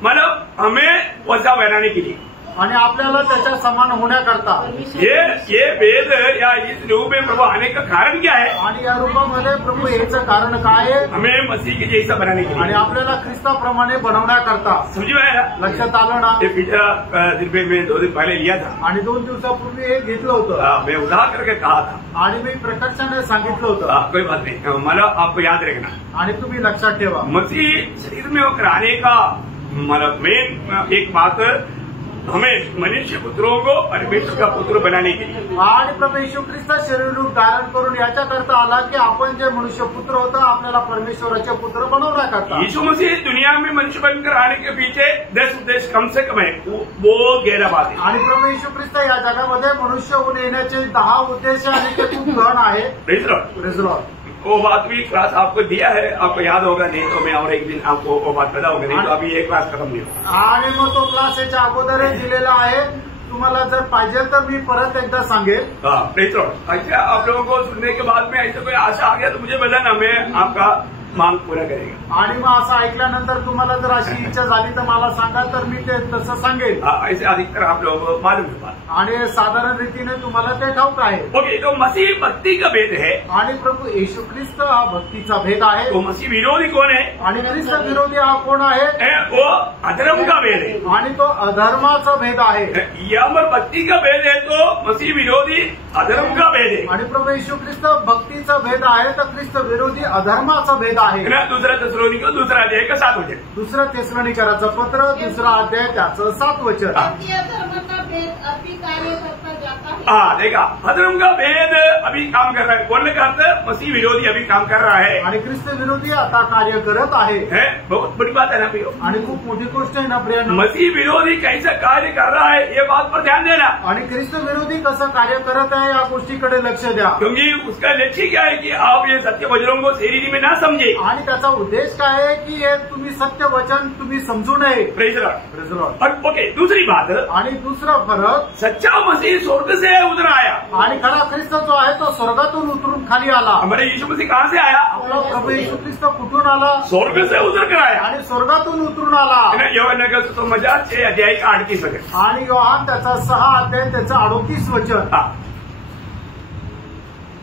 मतलब हमें वैसा बनाने के लिए, आणि आपल्याला त्याच्या समान होण्याकरता ये भेद या इस रूप में प्रभु आने का कारण क्या है? आणि या रूपामध्ये प्रभू याचं कारण काय आहे? हमें मसीह के जैसा बनाने के आणि लिए, आपल्याला ख्रिस्ताप्रमाणे बनवण्याकरता। समझ में आया? लक्षात आलं ना? ये पिछला दिन पे मैं 2 दिन पहले लिया था। आणि 2 दिवसापूर्वी हे घेतलं होतं। मैं उधार करके कहा था। आणि मी प्रकर्षाने सांगितलं होतं। कोई बात नहीं, मतलब आपको याद रखना, आणि तुम्ही लक्षात ठेवा, मसीह शरीर में होकर आने का मतलब मेन एक बात, हमें मनुष्य पुत्रों को परमेश्वर का पुत्र बनाने के लिए। आणि प्रभू येशू ख्रिस्त शरीर रूप धारण करून याच्याकरता आला की आपण जे मनुष्य पुत्र होतं आपल्याला परमेश्वराचे पुत्र बनवण्याकरता। यीशु मसीह दुनिया में मनुष्य बनकर आने के पीछे 10 उद्देश्य कम से कम है, वो गहरा बात है। आणि प्रभू येशू ख्रिस्त या जगामध्ये मनुष्य होऊन येण्याचे 10 उद्देश आणि ते खूप गहन आहे। Praise Lord. Praise Lord. वो बात भी क्लास आपको दिया है, आपको याद होगा, नहीं तो मैं और एक दिन आपको वो बात बताऊंगा, नहीं तो अभी ये क्लास खत्म नहीं होगा। आणि मग तो क्लास याच्या अगोदरच दिलेला आहे, तुम्हाला जर पाहिजे तर मी परत एकदा सांगेल। Praise Lord. अच्छा, आप लोगों को सुनने के बाद में ऐसा कोई आशा आ गया तो मुझे बताना, मैं आपका मांग पूरा करेगा। आणि मग असं ऐकल्यानंतर तुम्हाला जर अशी इच्छा झाली तर मला सांगा, तर मी ते तसं सांगेल। ऐसे अधिकतर आप लोगों को मालूम है बात, आणि साधारण रीतीने तुम्हाला ते ठाऊक आहे। ओके। तो मसीह भक्ति का भेद है, आणि प्रभू येशू ख्रिस्त हा भक्तीचा भेद आहे। तो मसीह विरोधी कौन है? आणि ख्रिस्त विरोधी हा कोण आहे? वो अधर्म का भेद है, आणि तो अधर्माचा भेद आहे। यहाँ पर भक्ति का भेद है तो मसीह विरोधी अधर्म का भेद है। आणि प्रभू येशू ख्रिस्त भक्तीचा भेद आहे तर ख्रिस्त विरोधी अधर्माचा भेद आहे। दूसरा थिस्सलुनीके 2 अध्याय का 7 वचन, 2 थिस्सलुनीकराचं पत्र 2 अध्याय त्याचं 7 वचन। भक्ति अधर्म का भेद अभी कार्य करता जाता है। हाँ देखा, अधर्म का भेद अभी काम कर रहा है. बोलने का अर्थ मसीह विरोधी अभी काम कर रहा है. आणि ख्रिस्त विरोधी आता कार्य करत आहे. बहुत बड़ी बात है ना प्रियो. आणि खूप मोठी गोष्ट आहे ना प्रियांनो. मसीह विरोधी कैसे कार्य कर रहा है ये बात पर ध्यान देना. आणि ख्रिस्त विरोधी कसं कार्य करत आहे या गोष्टीकडे लक्ष द्या. क्योंकि उसका लक्ष्य क्या है कि आप ये सत्य वचनों को शरीरी में ना समझे. आणि त्याचा उद्देश काय आहे की हे तुम्ही सत्य वचन तुम्ही समजू नये. Praise Lord. और ओके, दूसरी बात, आणि दुसरा फरक, सच्चा मसीह स्वर्ग से उतर आया. आणि खरा ख्रिस्त जो आहे तो स्वर्गातून उतरून खाली आला. हमारे यीशु मसीह कहाँ से आया? आपला प्रभू येशू ख्रिस्त कुठून आला? स्वर्ग से उतर कर आया. आणि स्वर्गातून उतरून आला. యోహాను సుసమాచాर 6 अध्याय का 38 वचन. आणि योहान त्याचा 6 अध्याय त्याचं 38 वचन.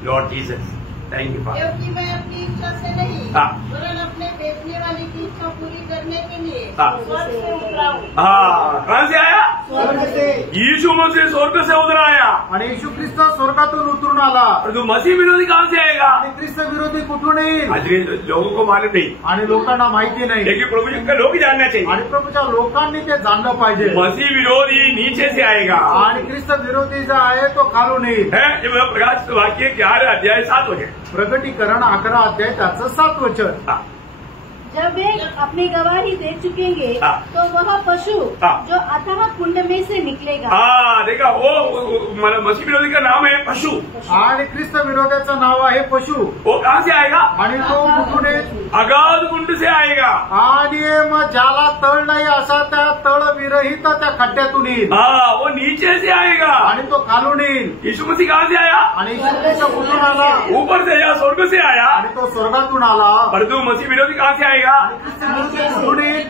Lord Jesus, thank you. क्योंकि मैं अपनी इच्छा से नहीं वरन अपने भेजने वाले की इच्छा पूरी करने के लिए स्वर्ग से उतरा हूँ. कहाँ से आया? स्वर्ग से. यीशु मसीह स्वर्ग से उतर आया. आणि येशू ख्रिस्त स्वर्गातून उतरून आला. और तू मसीह विरोधी कहाँ से आएगा? आणि ख्रिस्त विरोधी कुठून येईल? आज के लोगों को मालूम नहीं. आणि लोकांना माहिती नाही. लेकिन प्रभु जी का लोग जानना चाहिए. आणि प्रभूच्या लोकांनी ते जाणलं पाहिजे. मसीह विरोधी नीचे से आएगा. आणि ख्रिस्त विरोधी जो आहे तो खालून येईल. जब प्रकाश वाक्य 11 अध्याय 7 वचन. प्रकटीकरण 11 अध्याय त्याचं 7 वचन. जब वे अपनी गवाही दे चुकेंगे तो वह पशु जो अथाह कुंड में से निकलेगा. देखा, वो मसीह विरोधी का नाम है पशु. आणि ख्रिस्त विरोधाचं नाव आहे पशु. वो कहाँ से आएगा? आणि तो कुठून येईल? अगाध कुंड से आएगा. आणि मग ज्याला तळ नाही असा त्या तळ विरहित त्या खड्ड्यातून येईल. वो नीचे से आएगा. आणि तो खालून येईल. यीशु मसीह कहाँ से आया? आणि येशू ख्रिस्त कुठून आला? ऊपर से या स्वर्ग से आया. आणि तो स्वर्गातून आला. परंतु मसीह विरोधी कहाँ से आएगा? कुठून येईल?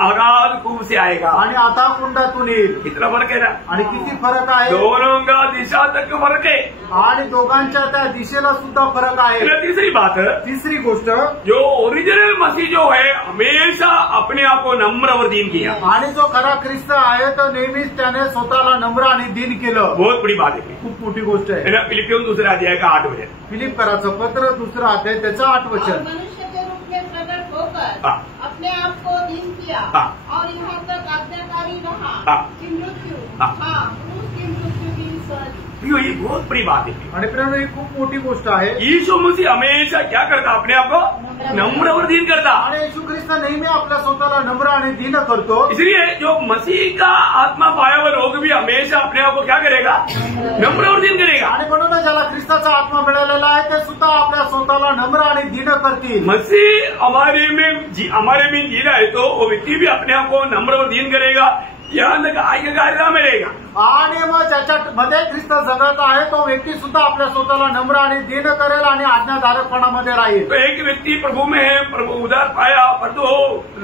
अगाध कुंड से आएगा. आणि आता कुंडातून येईल. कितना फर्क है ना? आणि किती फरक आहे? दोनों का दिशा तक फर्क है. आणि दोघांच्या त्या दिशेला सुद्धा फरक आहे. तीसरी बात, तिसरी गोष्ट, जो ओरिजिनल मसीह जो है हमेशा अपने आप को नम्र और दीन किया. आणि जो खरा ख्रिस्त आहे तो नेहमीच त्याने स्वतःला नम्र आणि दीन केलं. बहुत बड़ी बात है. खूप मोठी गोष्ट आहे. फिलिपियों 2 अध्याय का 8 वचन. फिलिपकराचं पत्र 2 अध्याय त्याचं 8 वचन. मनुष्य के रूप में प्रकट होकर अपने आप को दीन किया और यहाँ तक आज्ञाकारी रहा कि मृत्यु क्रूस की मृत्यु की सहज. ये बहुत बड़ी बात है. आणि प्रेम, ही खूप मोठी गोष्ट आहे. यीशु मसीह हमेशा क्या करता? अपने आप को नम्र और दीन करता. आणि येशू ख्रिस्त नेहमी आपल्या स्वतःला नम्र आणि दीन करतो. इसलिए जो मसीह का आत्मा पाया हुआ लोग भी हमेशा अपने आप को क्या करेगा? नम्र और दीन करेगा. आणि म्हणून ज्याला ख्रिस्ताचा आत्मा मिळालेला आहे ते सुद्धा आपल्या स्वतःला नम्र आणि दीन करतील. मसीह हमारे में जी रहा है तो वो व्यक्ति भी अपने आप को नम्र और दीन करेगा. यहाँ तक आज्ञाकारिता में रहेगा. आणि मग ज्याच्यामध्ये ख्रिस्त जगत आहे तो व्यक्ती सुद्धा आपल्या स्वतःला नम्र आणि दीन करेल आणि आज्ञाधारकपणामध्ये राहील. तो एक व्यक्ति प्रभु में है, प्रभु उधार पाया, पर तो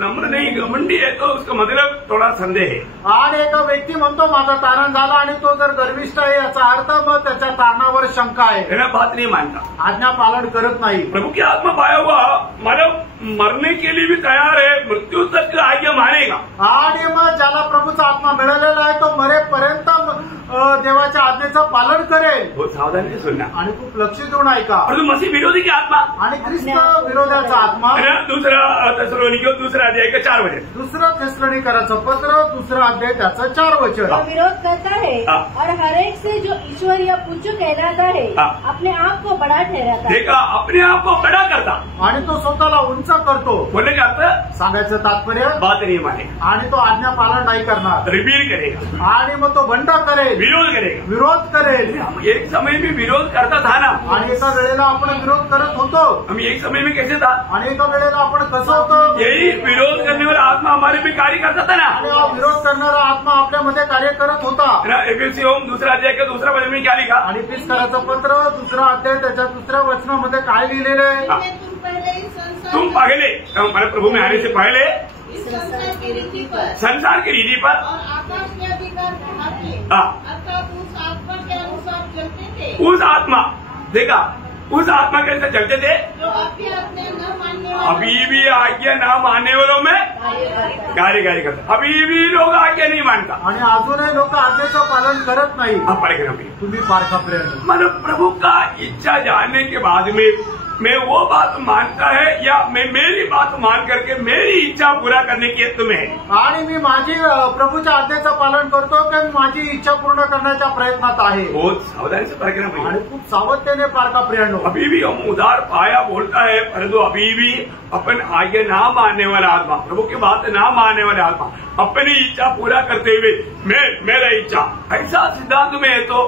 नम्र नहीं घमंडी है, तो उसका मतलब थोड़ा संदेह है. आणि एक व्यक्ती म्हणतो माझा तारण झाला आणि तो जर गर्विष्ठ आहे याचा अर्थ मग त्याच्या तारणावर शंका आहे. मेरा बात नहीं मानता, आज्ञा पालन करत नाही. प्रभु की आत्मा पाया हुआ मतलब मरने के लिए भी तैयार है, मृत्यू तक आज्ञा मानेगा. आणि मग ज्याला प्रभूचा आत्मा मिळालेला आहे तो मरेपर्यंत देवाच्या आज्ञेचं पालन करेल. बहुत सावधानी सुनना आणि खूप लक्ष देऊन ऐका. और मसीह विरोधी की आत्मा आणि ख्रिस्त विरोधाचा आत्मा. दूसरा तेसलोनिकियों 2 अध्याय का 4 वचन. दुसरं तेसलोनिकराचं पत्र 2 अध्याय त्याचं 4 वचन. विरोध करता है और हर एक से जो ईश्वर या पूज्य कहलाता है अपने आप को बड़ा ठहराता है. देखा, अपने आप को बड़ा करता. आणि तो स्वतःला उंच करतो. बोलने का अर्थ, सांगायचं तात्पर्य, बात नहीं मानेगा आणि तो आज्ञा पालन नाही करणार. रिबील करेगा आणि मग तो बंड करेल, विरोध करेगा. विरोध करेल. एक समय में विरोध करता था ना. आणि एका वेळेला आपण विरोध करत होतो. हम एक समय में कैसे था? आणि एका वेळेला आपण कसं होतं? यही विरोध करने वाला आत्मा हमारे भी कार्य करता था ना. आणि हा विरोध करणारा आत्मा आपल्यामध्ये कार्य करत होता. एफएससी 2 अध्याय का 2 वचन में क्या लिखा? आणि फिलिप्पिकराचं पत्र 2 अध्याय त्याच्या 2 वचनामध्ये काय लिहिलेलं आहे? तुम पहले हमारे प्रभु में आने से पहले संसार की रीति पर और आकाश के अधिकार के अर्थात उस आत्मा के अनुसार चलते थे. उस आत्मा, देखा, उस आत्मा के अंदर चलते थे जो अभी आज्ञा न मानने अभी भी आज्ञा न मानने वालों में कार्य करता. अभी भी लोग आज्ञा नहीं मानता. आणि अजूनही लोक आज्ञेचं पालन करत नाही. आप पढ़े तुम्ही पारखापर्यंत मतलब प्रभु का इच्छा जानने के बाद में मैं वो बात मानता है या मैं मेरी बात मान करके मेरी इच्छा पूरा करने की तुम्हें है? आणि मी माझी प्रभूच्या आज्ञेचं पालन करतो की मी माझी इच्छा पूर्ण करण्याच्या प्रयत्नात आहे. बहुत सावधानी से परखना आणि पड़ेगा. खूप सावधतेने पारखा प्रियांनो. अभी भी हम उधार पाया बोलता है, परंतु अभी भी अपन आगे ना मानने वाला आत्मा, प्रभु की बात ना मानने वाला आत्मा अपनी इच्छा पूरा करते हुए मेरा इच्छा ऐसा सिद्धांत में है तो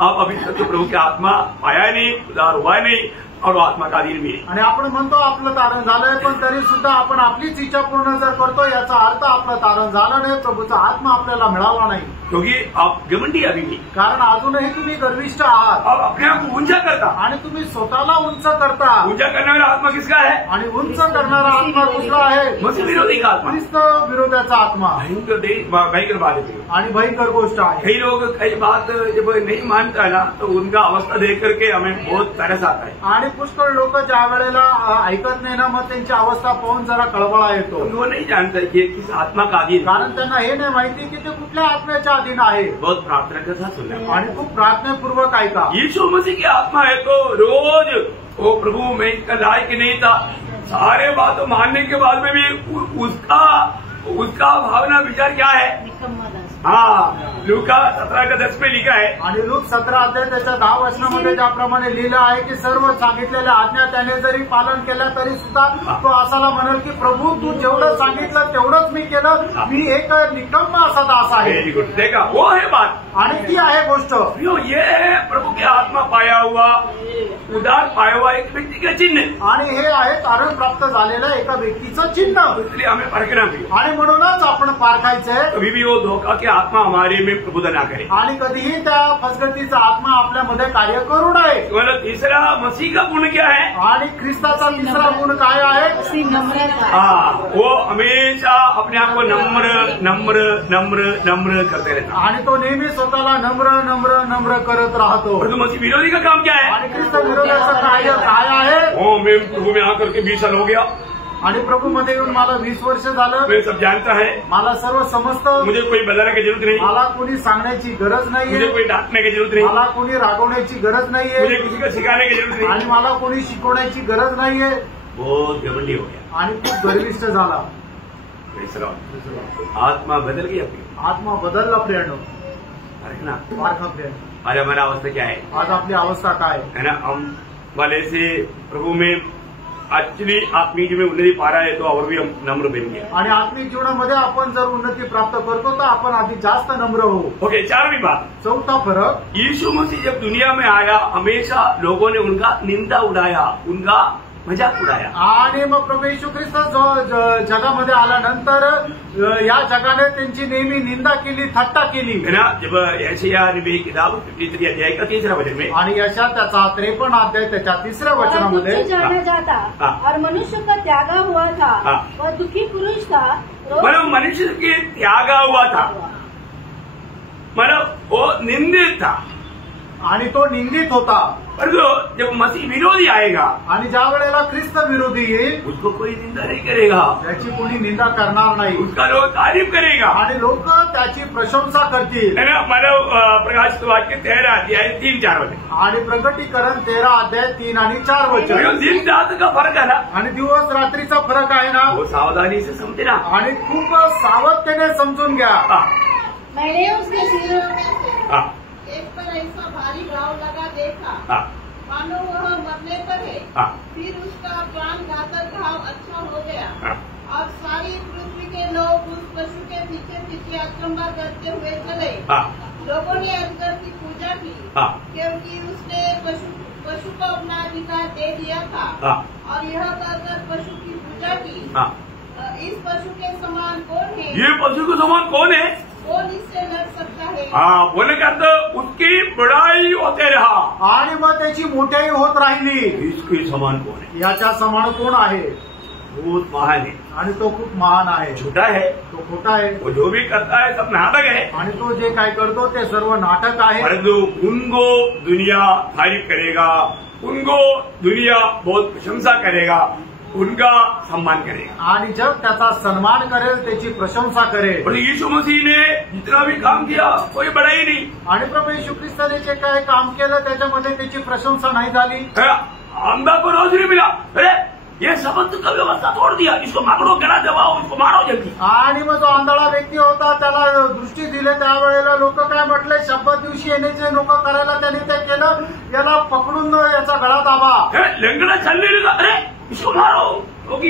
आप अभी तक तो प्रभु की आत्मा पाया नहीं, उधार हुआ नहीं और आत्मा का अधीन भी है. आणि आपण म्हणतो आपलं तारण झालंय, पण तरी सुद्धा आपण आपलीच इच्छा पूर्ण जर करतो याचा अर्थ आपलं तारण झालं नाही, प्रभूचा आत्मा आपल्याला मिळाला नाही. क्योंकि आप घमंडी अभी भी, कारण अजूनही तुम्ही गर्विष्ठ आहात आप अपने आप को ऊंचा करता. आणि तुम्ही स्वतःला उंच करता. ऊंचा करने वाला आत्मा किसका है? आणि उंच करणारा आत्मा कुठला आहे? मसीह विरोधी का आत्मा. ख्रिस्त विरोधाचा आत्मा. भयंकर बात है. आणि भयंकर गोष्ट आहे. कई लोग कई बात जब नहीं मानता ना तो उनका अवस्था देख करके हमें बहुत तरस आता है. आणि पुष्कळ लोक ज्या वेळेला ऐकत नाही ना, मग त्यांची अवस्था पाहून जरा कळवळा येतो. वो नहीं जानता कि किस आत्मा का अधीन. कारण त्यांना हे नाही माहिती की ते कुठल्या आत्म्याच्या अधीन आहे. बहुत प्रार्थना के साथ सुनना. आणि खूप प्रार्थनापूर्वक ऐका. यीशु मसीह की आत्मा है तो रोज वो प्रभु मैं इसका लायक नहीं था, सारे बातों मानने के बाद में भी उसका भावना विचार क्या है? हाँ, लूका 17:10 में लिखा है. आणि लूक 17 त्याच्या 10 वचनामध्ये ज्याप्रमाणे लिहिलं आहे की सर्व सांगितलेल्या आज्ञा त्याने जरी पालन केलं तरी सुद्धा तो असाला म्हणेल की प्रभू तू जेवढं सांगितलं तेवढंच मी केलं, मी एक निकम्मा असा दास आहे. Very good. देखा, वो है बात. आणि ती आहे गोष्ट. ये है प्रभु की आत्मा पाया हुआ, उदार पाया हुआ एक व्यक्ति का चिन्ह. आणि हे आहे तारण प्राप्त झालेलं एका व्यक्तीचं चिन्ह. इसलिए हमें परखना भी. आणि म्हणूनच आपण पारखायचंय. कभी भी वो धोखा की आत्मा हमारे में प्रबुद्ध ना करे. आणि कधीही त्या फसगतीचा आत्मा आपल्यामध्ये कार्य करू नये. मतलब तीसरा मसीह का गुण क्या है? आणि ख्रिस्ताचा तिसरा गुण काय आहे? हाँ, वो हमेशा अपने आप को नम्र नम्र नम्र नम्र करते रहता. आणि तो नेहमी स्वतःला नम्र नम्र नम्र करत राहतो. परंतु मसीह विरोधी का काम क्या है? आणि ख्रिस्त विरोधाचं कार्य काय आहे? ओ मैं प्रभु में आकर के 20 साल हो गया. आणि प्रभू मध्ये येऊन मला 20 वर्ष झालं. मैं सब जानता है. मला सर्व समजतं. मुझे कोई बताने की जरूरत नहीं. मला कोणी सांगण्याची गरज नाहीये. मुझे कोई डांटने की जरूरत नहीं. मला कोणी रागवण्याची गरज नाहीये. मुझे किसी को सिखाने की जरूरत नहीं. आणि मला कोणी शिकवण्याची गरज नाहीये. बहुत घमंडी हो गया आणि खूप गर्विष्ठ झाला. आत्मा बदल गई अपनी. आत्मा बदलला प्रियांनो. ना पारखा प्रियांनो. आज हमारा अवस्था क्या है? आज आपली अवस्था काय है ना, हम वाले से प्रभु में एक्चुअली आत्मीय जीवन में उन्नति पा रहा है तो और भी हम नम्र बनेंगे. आणि आत्मिक जीवनामध्ये आपण जर उन्नती प्राप्त करतो तर आपण आधी जास्त नम्र होऊ. ओके, 4वीं बात. चौथा फरक. यीशु मसीह जब दुनिया में आया हमेशा लोगों ने उनका निंदा उड़ाया, उनका मजाक उड़ाया. आणि मग प्रभू येशू ख्रिस्त जगामध्ये आल्यानंतर या जगाने त्यांची नेहमी निंदा केली, थट्टा केली. है ना, जब यशायाह नबी की किताब 53 अध्याय का 3रा वचन में. आणि यशा त्याचा 53 अध्याय त्याच्या 3ऱ्या वचनामध्ये जाना जाता और मनुष्य का त्यागा हुआ था, वह दुखी पुरुष था. मतलब मनुष्य के त्यागा हुआ था, मतलब वो निंदित था. आणि तो निंदित होता. परंतु जब मसीह विरोधी आएगा आणि ज्या वेळेला ख्रिस्त विरोधी येईल उसको कोई निंदा नहीं करेगा, त्याची कोणी निंदा करणार नाही. उसका लोग तारीफ करेगा आणि लोक त्याची प्रशंसा करतील. है ना. मानव प्रकाशित वाक्य 13 अध्याय 3-4 वचन. आणि प्रकटीकरण 13 अध्याय 3 आणि 4 वचन. दिन रात का फर्क है ना. आणि दिवस रात्रीचा फरक आहे ना. वो सावधानी से समझे ना. आणि खूप सावधतेने समजून घ्या. मैंने उसके सिर में एक पर ऐसा भारी घाव लगा देखा, मानो वह मरने पर है. फिर उसका प्राण घातक घाव अच्छा हो गया. और सारी पृथ्वी के लोग उस पशु के पीछे पीछे अचंभा करते हुए चले. लोगों ने अजगर की पूजा की क्योंकि उसने पशु को अपना अधिकार दे दिया था. और यह कहकर पशु की पूजा की. इस पशु के समान कौन है? ये पशु के समान कौन है? कौन इससे लड़ सकता है? हाँ, बोलने का अर्थ उसकी बड़ाई होते रहा. आणि मग त्याची मोठ्याही होत राहिली. इसके समान कौन है? याच्या समान कोण आहे? बहुत महान है. आणि तो खूप महान आहे. छोटा है, तो खोटा आहे. वो जो भी करता है सब नाटक है. आणि तो जे काय करतो ते सर्व नाटक आहे. परंतु उनको दुनिया तारीफ करेगा, उनको दुनिया बहुत प्रशंसा करेगा, उनका सम्मान करेगा. आणि जग त्याचा सन्मान करेल, त्याची प्रशंसा करेल. और यीशु मसीह ने जितना भी काम किया कोई बड़ाई नहीं. आणि प्रभू येशू ख्रिस्ताने जे काय काम केलं त्याच्यामध्ये त्याची प्रशंसा नाही झाली. अंधा को रोजरी मिला, अरे ये सबंध का व्यवस्था तोड़ दिया, इसको पकड़ो, गला दबाओ, इसको मारो जल्दी. आणि मग जो आंधळा व्यक्ती होता त्याला दृष्टी दिले, त्यावेळेला लोक काय म्हटले, शपथ दिवशी येण्याचे लोक करायला त्यांनी ते केलं, याला पकडून याचा गळा दाबा. लंगड़ा चलने लगा, अरे इसको मारो, क्योंकि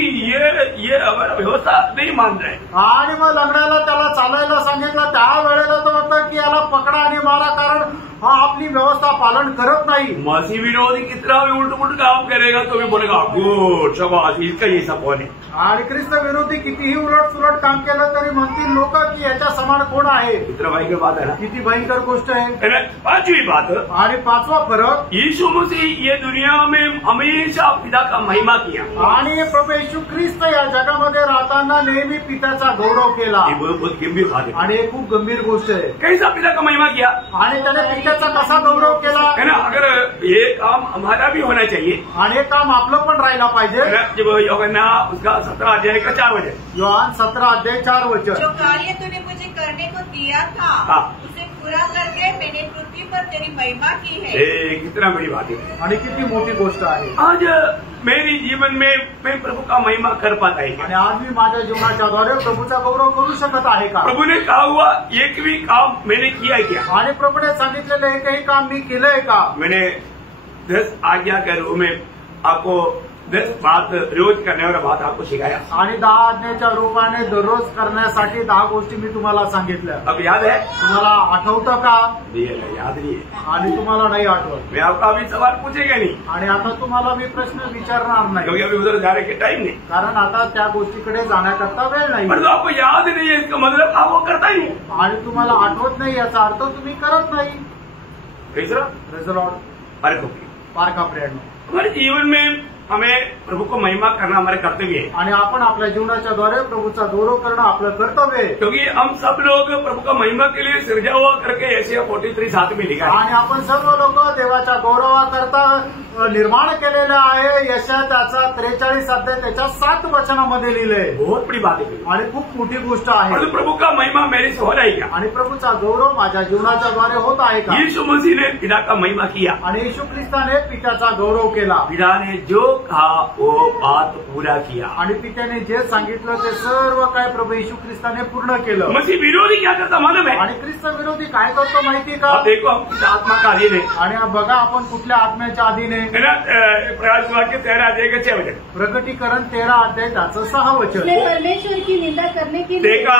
ये हमारा व्यवस्था नहीं मान रहे. आणि मग लंगड्याला त्याला चालायला सांगितलं, त्यावेळेला तो होतं की याला पकडा आणि मारा, कारण हा आपली व्यवस्था पालन करत नाही. मसीह विरोधी कितना भी उल्ट पुल्ट काम करेगा तो भी बोलेगा गुड शाबाश, इसका ये सब कौन है. आणि ख्रिस्त विरोधी कितीही उलट सुलट काम केलं तरी म्हणतील लोक की याच्या समान कोण आहे. इतना भयंकर बात है ना. किती भयंकर गोष्ट आहे. पांचवी बात, आणि पाचवा फरक, यीशु मसीह ये दुनिया में हमेशा पिता का महिमा किया. आणि प्रभू येशू ख्रिस्त या जगामध्ये राहताना नेहमी पित्याचा गौरव केला. ये बहुत गंभीर बात है. आणि हे खूप गंभीर गोष्ट आहे. कैसा पिता का महिमा किया, आणि त्याने पित्याचा कसा गौरव केला है ना. अगर ये काम हमारा भी होना चाहिए, आणि हे काम आपलं पण राहिला पाहिजे. जब यूहन्ना उसका 17 अध्याय का 4 वचन, योहान 17 अध्याय 4 वचन, जो कार्य तूने मुझे करने को दिया था हाँ. उसे पूरा करके मैंने पृथ्वी पर तेरी महिमा की है. कितना बड़ी बात है. आणि किती मोठी गोष्ट आहे. आज मेरी जीवन में मैं प्रभु का महिमा कर पाता है. आणि आज मी माझ्या जीवनाच्या द्वारे प्रभूचा गौरव करू शकत आहे का. प्रभु ने कहा हुआ एक भी काम मैंने किया है क्या. आणि प्रभूने सांगितलेलं एकही काम मी केलंय का. मैंने 10 आज्ञा के रूप में आपको 10 बात रोज करने वाला बात आपको सिखाया. आणि 10 आज्ञेच्या रूपाने दररोज करण्यासाठी 10 गोष्टी मी तुम्हाला सांगितल्या. अब याद है, तुम्हाला आठवतं का. याद नहीं है. आणि तुम्हाला नाही आठवत. मैं आपका अभी सवाल पूछेगा नहीं, आणि आता तुम्हाला मी प्रश्न विचारणार नाही, क्योंकि अभी उधर जाने के टाइम नहीं. कारण आता त्या गोष्टीकडे जाण्याकरता वेळ नाही. पर तो आपको याद नहीं है, इसका मतलब आप वो करता ही नहीं. आणि तुम्हाला आठवत नाही याचा अर्थ तुम्ही करत नाही. तीसरा, रेजलॉर्ड पारखा प्रेरणा. हमारे जीवन में हमें प्रभु को महिमा करना हमारे कर्तव्य है. आणि आपण आपल्या जीवनाच्या द्वारे प्रभूचा गौरव करणं आपलं कर्तव्य आहे. क्योंकि हम सब लोग प्रभु का महिमा के लिए सृजा हुआ करके ऐसे 43 साथ में लिखा है. आणि आपण सर्व लोक देवाच्या गौरवाकरता निर्माण केलेलं आहे. यशा त्याचा 43 अध्याय त्याच्या 7 वचनामध्ये लिहिलंय. बहुत बड़ी बात है. आणि खूप मोठी गोष्ट आहे. परंतु प्रभु का महिमा मेरे से हो रहा है क्या. आणि प्रभूचा गौरव माझ्या जीवनाच्या द्वारे होत आहे का. यीशु मसीह ने पिता का महिमा किया. आणि येशू ख्रिस्ताने पित्याचा गौरव केला. पिता ने जो कहा वो बात पूरा किया. आणि पित्याने जे सांगितलं ते सर्व काय प्रभू येशू ख्रिस्ताने पूर्ण केलं. मसीह विरोधी क्या करता मालूम है. आणि ख्रिस्त विरोधी काय करतो माहिती का. अब देखो हम किस आत्मा का अधीन है. आणि बघा आपण कुठल्या आत्म्याच्या अधीन आहे. प्रयास वाक्य 13 अध्याय के 6 वचन. प्रकटीकरण 13 अध्याय त्याचं 6 वचन. परमेश्वर की निंदा करने के लिए देखा,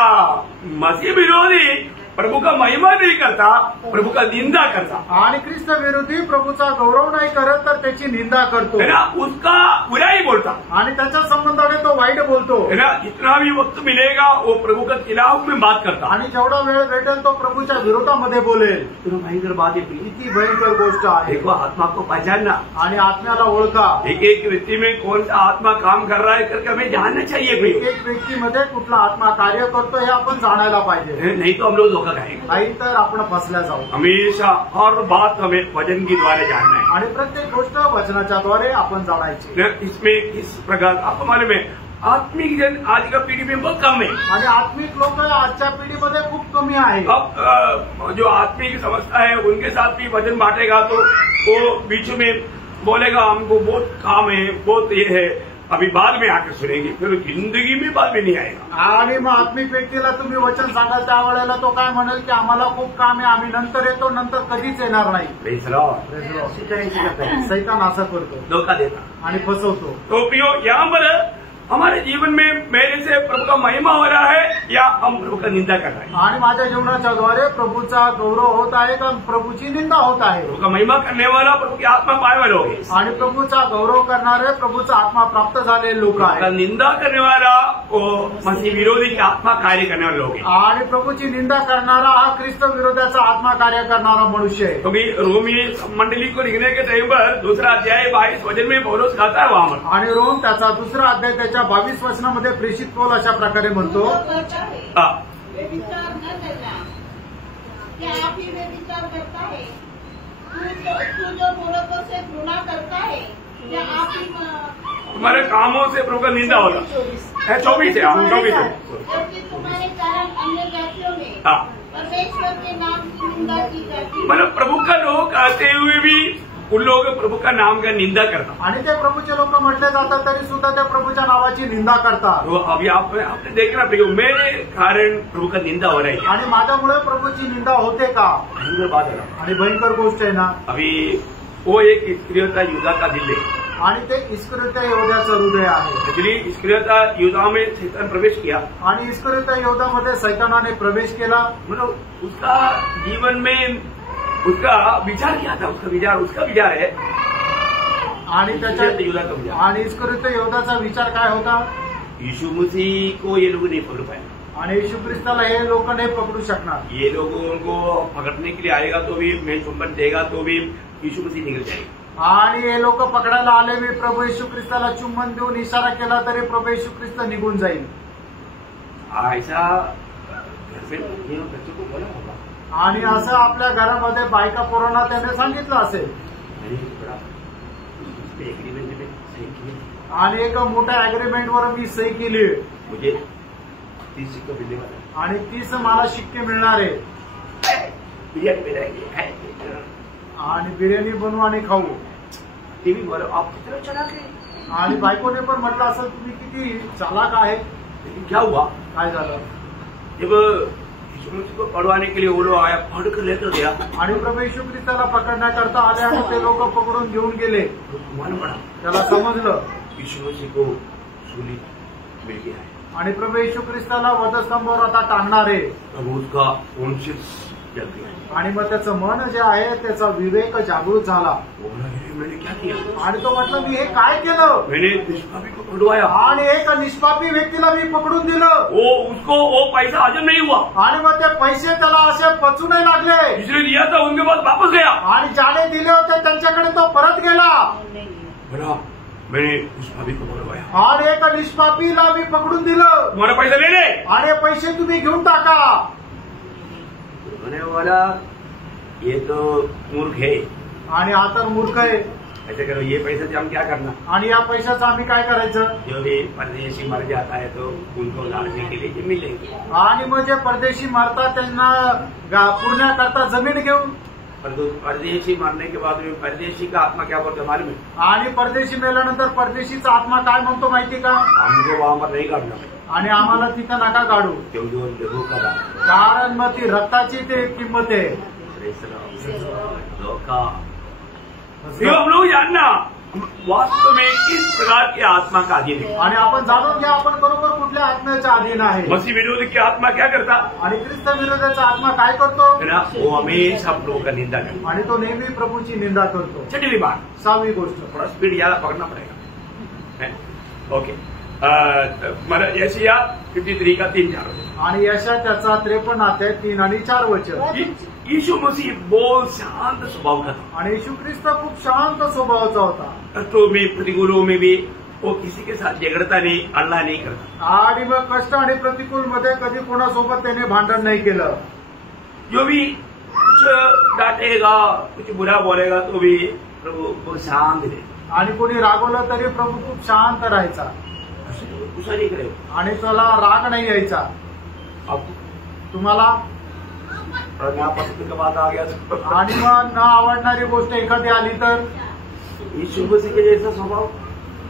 मसीह विरोधी प्रभु का महिमा नहीं करता, प्रभु का निंदा करता. आणि ख्रिस्त विरोधी प्रभूचा गौरव नाही करत तर त्याची निंदा करतो. है ना, उसका बुराई बोलता. आणि त्याच्या संबंधाने तो वाईट बोलतो. है ना, जितना भी वक्त मिलेगा वो प्रभु के खिलाफ में बात करता. आणि जेवढा वेळ भेटेल तो प्रभूच्या विरोधामध्ये बोलेल. तो भयंकर बात है. किती भयंकर गोष्ट आहे. देखो, आत्मा को पहचानना, आणि आत्म्याला ओळखा. एक एक व्यक्ति में कौन सा आत्मा काम कर रहा है करके हमें जानना चाहिए. एक एक व्यक्तीमध्ये कुठला आत्मा कार्य करतो हे आपण जाणायला पाहिजे. नहीं तो हम लोग धोखा खाएंगे. नाही तर आपण फसल्या जाऊ. हमेशा हर बात हमें वचन के द्वारा जानना है. आणि प्रत्येक गोष्ट वचनाच्या द्वारे आपण जाणायची. इसमें इस प्रकार आपको मालूम है, आत्मिक जन आज का पीढ़ी में बहुत कम है. आणि आत्मिक लोक आजच्या पिढीमध्ये खूप कमी आहे. अब जो आत्मिक समझता है उनके साथ भी वचन बांटेगा तो वो बीच में बोलेगा हमको बहुत काम है, बहुत ये है, अभी बाद में आकर सुनेंगे, फिर जिंदगी में बाद में नहीं आएगा. आणि मग आत्मिक व्यक्तीला तुम्ही वचन सांगाल त्यावेळेला तो काय म्हणेल की आम्हाला खूप काम आहे, आम्ही नंतर येतो, नंतर कधीच येणार नाही. सैतान असं करतो, धोखा देता आणि फसवतो. तो प्रियो, यहाँ पर हमारे जीवन में मेरे से प्रभु का महिमा हो रहा है या हम प्रभु का निंदा कर रहे हैं. आणि माझ्या जीवनाच्या द्वारे प्रभूचा गौरव होत आहे का प्रभूची निंदा होत आहे. प्रभु का महिमा करने वाला प्रभु की आत्मा पाए वाले होंगे. आणि प्रभूचा गौरव करणारे प्रभूचा आत्मा प्राप्त झालेले लोक आहेत. निंदा करने वाला वो मसीह विरोधी की आत्मा कार्य करने वाले लोग हैं. आणि प्रभूची निंदा करणारा हा ख्रिस्त विरोधाचा आत्मा कार्य करणारा मनुष्य आहे. क्योंकि रोमी मंडली को लिखने के टाइम पर 2 अध्याय 22 वचन में पौलुस कहता है वहां पर. आणि रोम त्याचा 2 अध्याय 22 वचनामध्ये प्रेषित पौल अशा प्रकारे म्हणतो, व्यभिचार न करना. क्या आप ही व्यभिचार करता है? तू जो मूर्खों से घृणा करता है, क्या आप ही तुम्हारे कामों से प्रभु का निंदा होगा. 24 है, हम 24 है. जबकि तुम्हारे कारण अन्य जातियों में परमेश्वर के नाम की निंदा की जाती है. मतलब प्रभु का लोग कहते हुए भी उन लोग प्रभु का नाम का निंदा करता। आणि ते प्रभूचे लोक म्हटले जातात तरी सुद्धा त्या प्रभूच्या नावाची निंदा करतात। तो अभी आपने देखना प्रिय, मेरे कारण प्रभु का निंदा हो रही है आणि माझ्यामुळे प्रभूची निंदा होते का? भयंकर बात है ना। आणि भयंकर गोष्ट आहे ना। अभी वो एक इस्करियोता युदा का दिल है आणि ते इस्करियोता योद्याचं हृदय आहे। एक्चुअली इस्करियोता युदा में शैतान प्रवेश किया आणि इस्करियोता योद्यामध्ये सैतानाने प्रवेश केला। मतलब उसका जीवन में उसका विचार क्या था, उसका विचार है आणि त्याच्या युदा का विचार, आणि इस्करियोता योद्याचा विचार काय होता? यीशु मसीह को ये लोग नहीं पकड़ पाए आणि येशू ख्रिस्ताला हे लोक नाही पकडू शकणार। ये लोग उनको पकड़ने के लिए आएगा तो भी, मैं चुंबन देगा तो भी यीशु मसीह निकल जाएगा। आणि हे लोक पकडायला आले मी प्रभू येशू ख्रिस्ताला चुंबन देऊन इशारा केला तरी प्रभू येशू ख्रिस्त निघून जाईल। ऐसा घर पे बच्चों को बोला होगा आणि असं आपल्या घरामध्ये बायका पोरांना त्याने सांगितलं असेल एग्रीमेंट में सही किए आणि एक मोठ्या अग्रीमेंटवर मी सही केली मुझे 30 सिक्का मिलने वाला है आणि 30 मला शिक्के मिळणार आहे बिरयानी में रहेंगे आणि बिर्याणी बनवू आणि खाऊ। टीवी बोलो आप कितना चला के, आणि बायकोने पण म्हटलं असं तुम्ही किती चालाक आहे। लेकिन क्या हुआ, काय झालं? जब यीशु मसीह को पकड़वाने के लिए वो लोग आया, पकड़ कर लेकर गया आणि प्रभू येशू ख्रिस्ताला पकडण्याकरता आले आणि ते लोक पकडून घेऊन गेले। तो मालूम पड़ा त्याला समजलं यीशु मसीह को सूली मिल गया है, आणि प्रभू येशू ख्रिस्ताला वधस्तंभावर आता टांगणार आहे। अब उसका कॉन्शियस जग गया आणि मग त्याचं मन जे आहे त्याचा विवेक जागृत झाला। बोला मैंने क्या किया, आणि तो म्हटलं मी हे काय केलं? मैंने निष्पापी को पकड़वाया आणि एक निष्पापी व्यक्तीला मी पकडून दिलं वो पैसा हजम नहीं हुआ, आणि मग ते पैसे त्याला असे पचू नाही लागले। जिसने दिया था उनके पास वापस गया आणि ज्याने दिले होते त्यांच्याकडे तो परत गेला। बोला मैंने निष्पापी को पकड़वाया आणि एक निष्पापीला मी पकडून दिलं तुम्हारा पैसा ले ले, आणि पैसे तुम्ही घेऊन टाका। होने वाला ये तो मूर्ख है, आणि हा तर मूर्ख आहे। ऐसे करो ये पैसे से हम क्या करना, आणि या पैशाचं आम्ही काय करायचं? जो भी परदेशी मर जाता है तो उनको लाने के लिए मिलेंगे, आणि मग जे परदेशी मरतात त्यांना पुण्याकरता जमीन घेऊन। परदेशी मरने के बाद में परदेशी का आत्मा क्या बोलते मालूम है, आणि परदेशी मेल्यानंतर परदेशीचा आत्मा काय म्हणतो माहिती का? हमको वहां पर नहीं काटना, आणि आम्हाला तिथं नका काढू, क्योंकि वो देखो कदा कारण मग ती रक्ताची ते किंमत आहे। धोखा हम लोग जानना वास्तव में किस प्रकार की आत्मा का अधीन है। आणि आपण जाणून घ्या आपण बरोबर कुठल्या आत्म्याच्या अधीन आहे। मसीह विरोधी की आत्मा क्या करता, आणि ख्रिस्त विरोधाचा आत्मा काय करतो? वो हमेशा प्रभु का निंदा करता। आणि तो नेहमी प्रभूची निंदा करतो। छठवीं बात, 6वी गोष्ट, थोड़ा स्पीड ज्यादा पकड़ना पड़ेगा। ओके, यशाया 53 का 3-4 आणि यशा त्याचा 53 अध्याय 3 आणि 4 वचन। यीशु मसीह बहुत शांत स्वभाव का था, आणि येशू ख्रिस्त खूप शांत स्वभावाचा होता। कष्टों में प्रतिकूलों में भी वो किसी के साथ झगड़ता नहीं, अल्लाह नहीं करता। आणि मग कष्ट आणि प्रतिकूल मध्ये कधी कोणासोबत त्याने भांडण नाही केलं। जो भी कुछ डांटेगा, कुछ बुरा बोलेगा तो भी प्रभु को शांत रहे, आणि कोणी रागवलं तरी प्रभू खूप शांत राहायचा गुस्सा नहीं करे, आणि त्याला राग नाही यायचा। अब तुम्हाला पसंद का बात आ गया तो आणि मग न आवडणारी गोष्ट एखादी आली तर यीशु मसीह के जैसा स्वभाव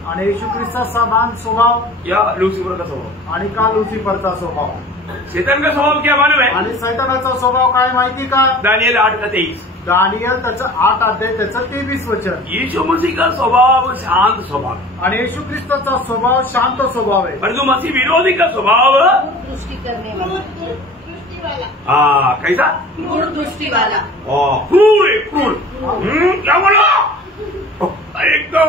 आणि येशू ख्रिस्ता समान स्वभाव या लूसीफर का स्वभाव, आणि का लुसिफरचा स्वभाव। शैतान का स्वभाव क्या मालूम है, आणि सैतानाचा स्वभाव काय माहिती का? दानियल 8 का 23। दानियल त्याचं 8 अध्याय त्याचं 23 वचन। यीशु मसीह का स्वभाव शांत स्वभाव, आणि येशू ख्रिस्ताचा स्वभाव शांत स्वभाव आहे। परंतु मसीह विरोधी का स्वभाव दृष्टि करने वाला, दृष्टि वाला, कैसा, क्रूर दृष्टि वाला, क्रूर है, क्रूर। क्या बोला, एकदम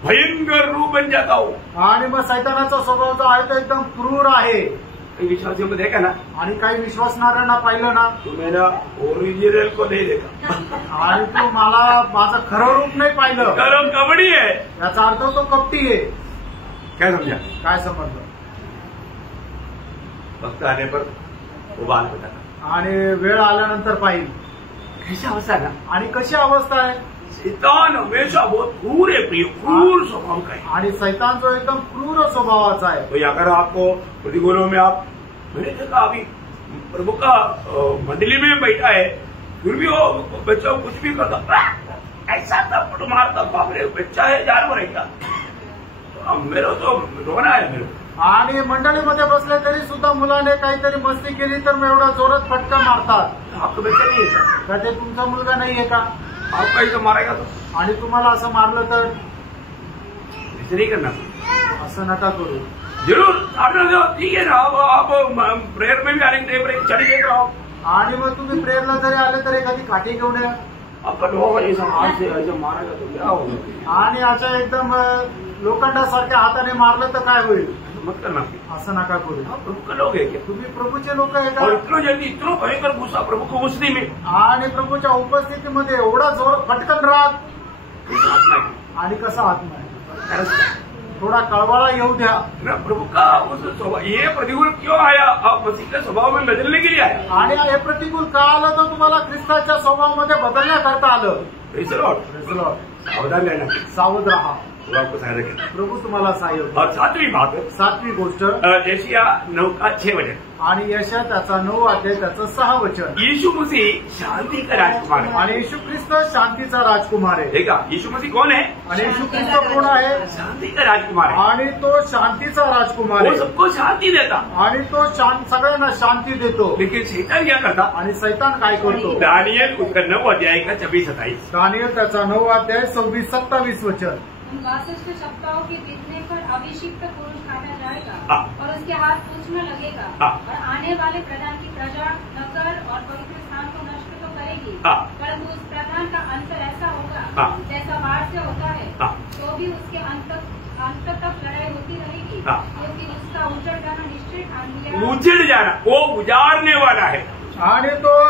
भयंकर रूप बन जाता हो। आणि मग सैतानाचा स्वभाव जो आहे तो एकदम क्रूर आहे। विश्वासियों को देखा ना, आणि काही विश्वासणाऱ्यांना पाहिलं ना, तो मेरा ओरिजिनल को नहीं देखा, आणि तू मला माझं खरं रूप नाही पाहिलं, कारण कबड्डी है, याचा अर्थ तो कपटी आहे। क्या समझा, काय समजलं? वक्त आने पर वो बाल बताना, आणि वेळ आल्यानंतर पाहिल कैसा अवस्था है ना। आणि कशी अवस्था आहे? शैतान हमेशा बहुत क्रूर है, प्रिय, क्रूर स्वभाव का है। आणि सैतान जो एकदम क्रूर स्वभावाचा आहे। तो अगर आपको प्रतिकूलों में आप, मैंने देखा अभी प्रभु का मंडली में बैठा है, फिर भी वो बच्चा कुछ भी करता, ऐसा थप्पड़ मारता, बाप रे बच्चा है जानवर है क्या? मेरे तो रोना आहे मेरे. आणि मंडळीमध्ये बसले तरी सुद्धा मुलाने काहीतरी मस्ती केली तर एवढा जोरात फटका मारतात. आपको बच्चा नहीं है क्या? का ते तुमचा मुलगा नाहीये का? आप कहीं तो मारेगा तो आणि तुम्हाला असं मारलं तर ऐसे नहीं करना. असं नका करू. जरूर आपने ठीक है ना, आप प्रेयर में भी आएंगे, चढ़ गए रहो. आणि मग तुम्ही प्रेयरला जरी आले तर एखादी काठी घेऊन या. आपका लोग ऐसा हाथ से ऐसा मारेगा तो क्या होगा? आणि अशा एकदम लोखंडासारख्या हाताने मारलं तर काय होईल? मत करना. असं नका करू. आप प्रभु का लोग है क्या? तुम्ही प्रभूचे लोक आहे और का? इतना जल्दी इतना भयंकर गुस्सा प्रभु को घुसने में आणि प्रभूच्या उपस्थितीमध्ये एवढा जोर फटकन राग आणि कसा आत्मा आहे? थोडा कळवाळा येऊ द्या. प्रभु का उस स्वभाव, ये प्रतिकूल क्यों आया? आप मसीह के स्वभाव में बदलने के लिए आया. आणि हे प्रतिकूल का आलं तर तुम्हाला ख्रिस्ताच्या स्वभावामध्ये बदलण्याकरता आलं. Praise the Lord. सावधान रहना, सावध राहा. प्रभु आपको सहायता करेगा. प्रभू तुम्हाला सहाय्य होईल. और सातवीं बात, सातवी गोष्ट यशाया 9:6 आणि यशा त्याचा 9 अध्याय त्याचं 6 वचन. यीशु मसीह शांति का राजकुमार है. आणि येशू ख्रिस्त शांतीचा राजकुमार आहे. देखा यीशु मसीह कौन है? आणि येशू ख्रिस्त कोण आहे? शांति का राजकुमार है. आणि तो शांतीचा राजकुमार वो आहे. सबको शांति देता. आणि तो सगळ्यांना शांती देतो. लेकिन शैतान क्या करता? आणि सैतान काय करतो? दानियल उसका 9 अध्याय का 24-27. दानियल त्याचा 9 अध्याय 26-27 वचन. उन 62 सप्ताहों के बीतने पर अभिषिक्त पुरुष काटा जाएगा हाँ। और उसके हाथ पूछ में लगेगा हाँ। और आने वाले प्रधान की प्रजा नगर और पवित्र स्थान को नष्ट तो करेगी, हाँ। परंतु उस प्रधान का अंत ऐसा होगा हाँ। जैसा बाढ़ से होता है, हाँ। तो भी उसके अंत तक लड़ाई होती रहेगी, हाँ। क्योंकि उसका उजड़ जाना निश्चित अंधियारा उजड़ जाना, वो उजाड़ने वाला है. आणि तो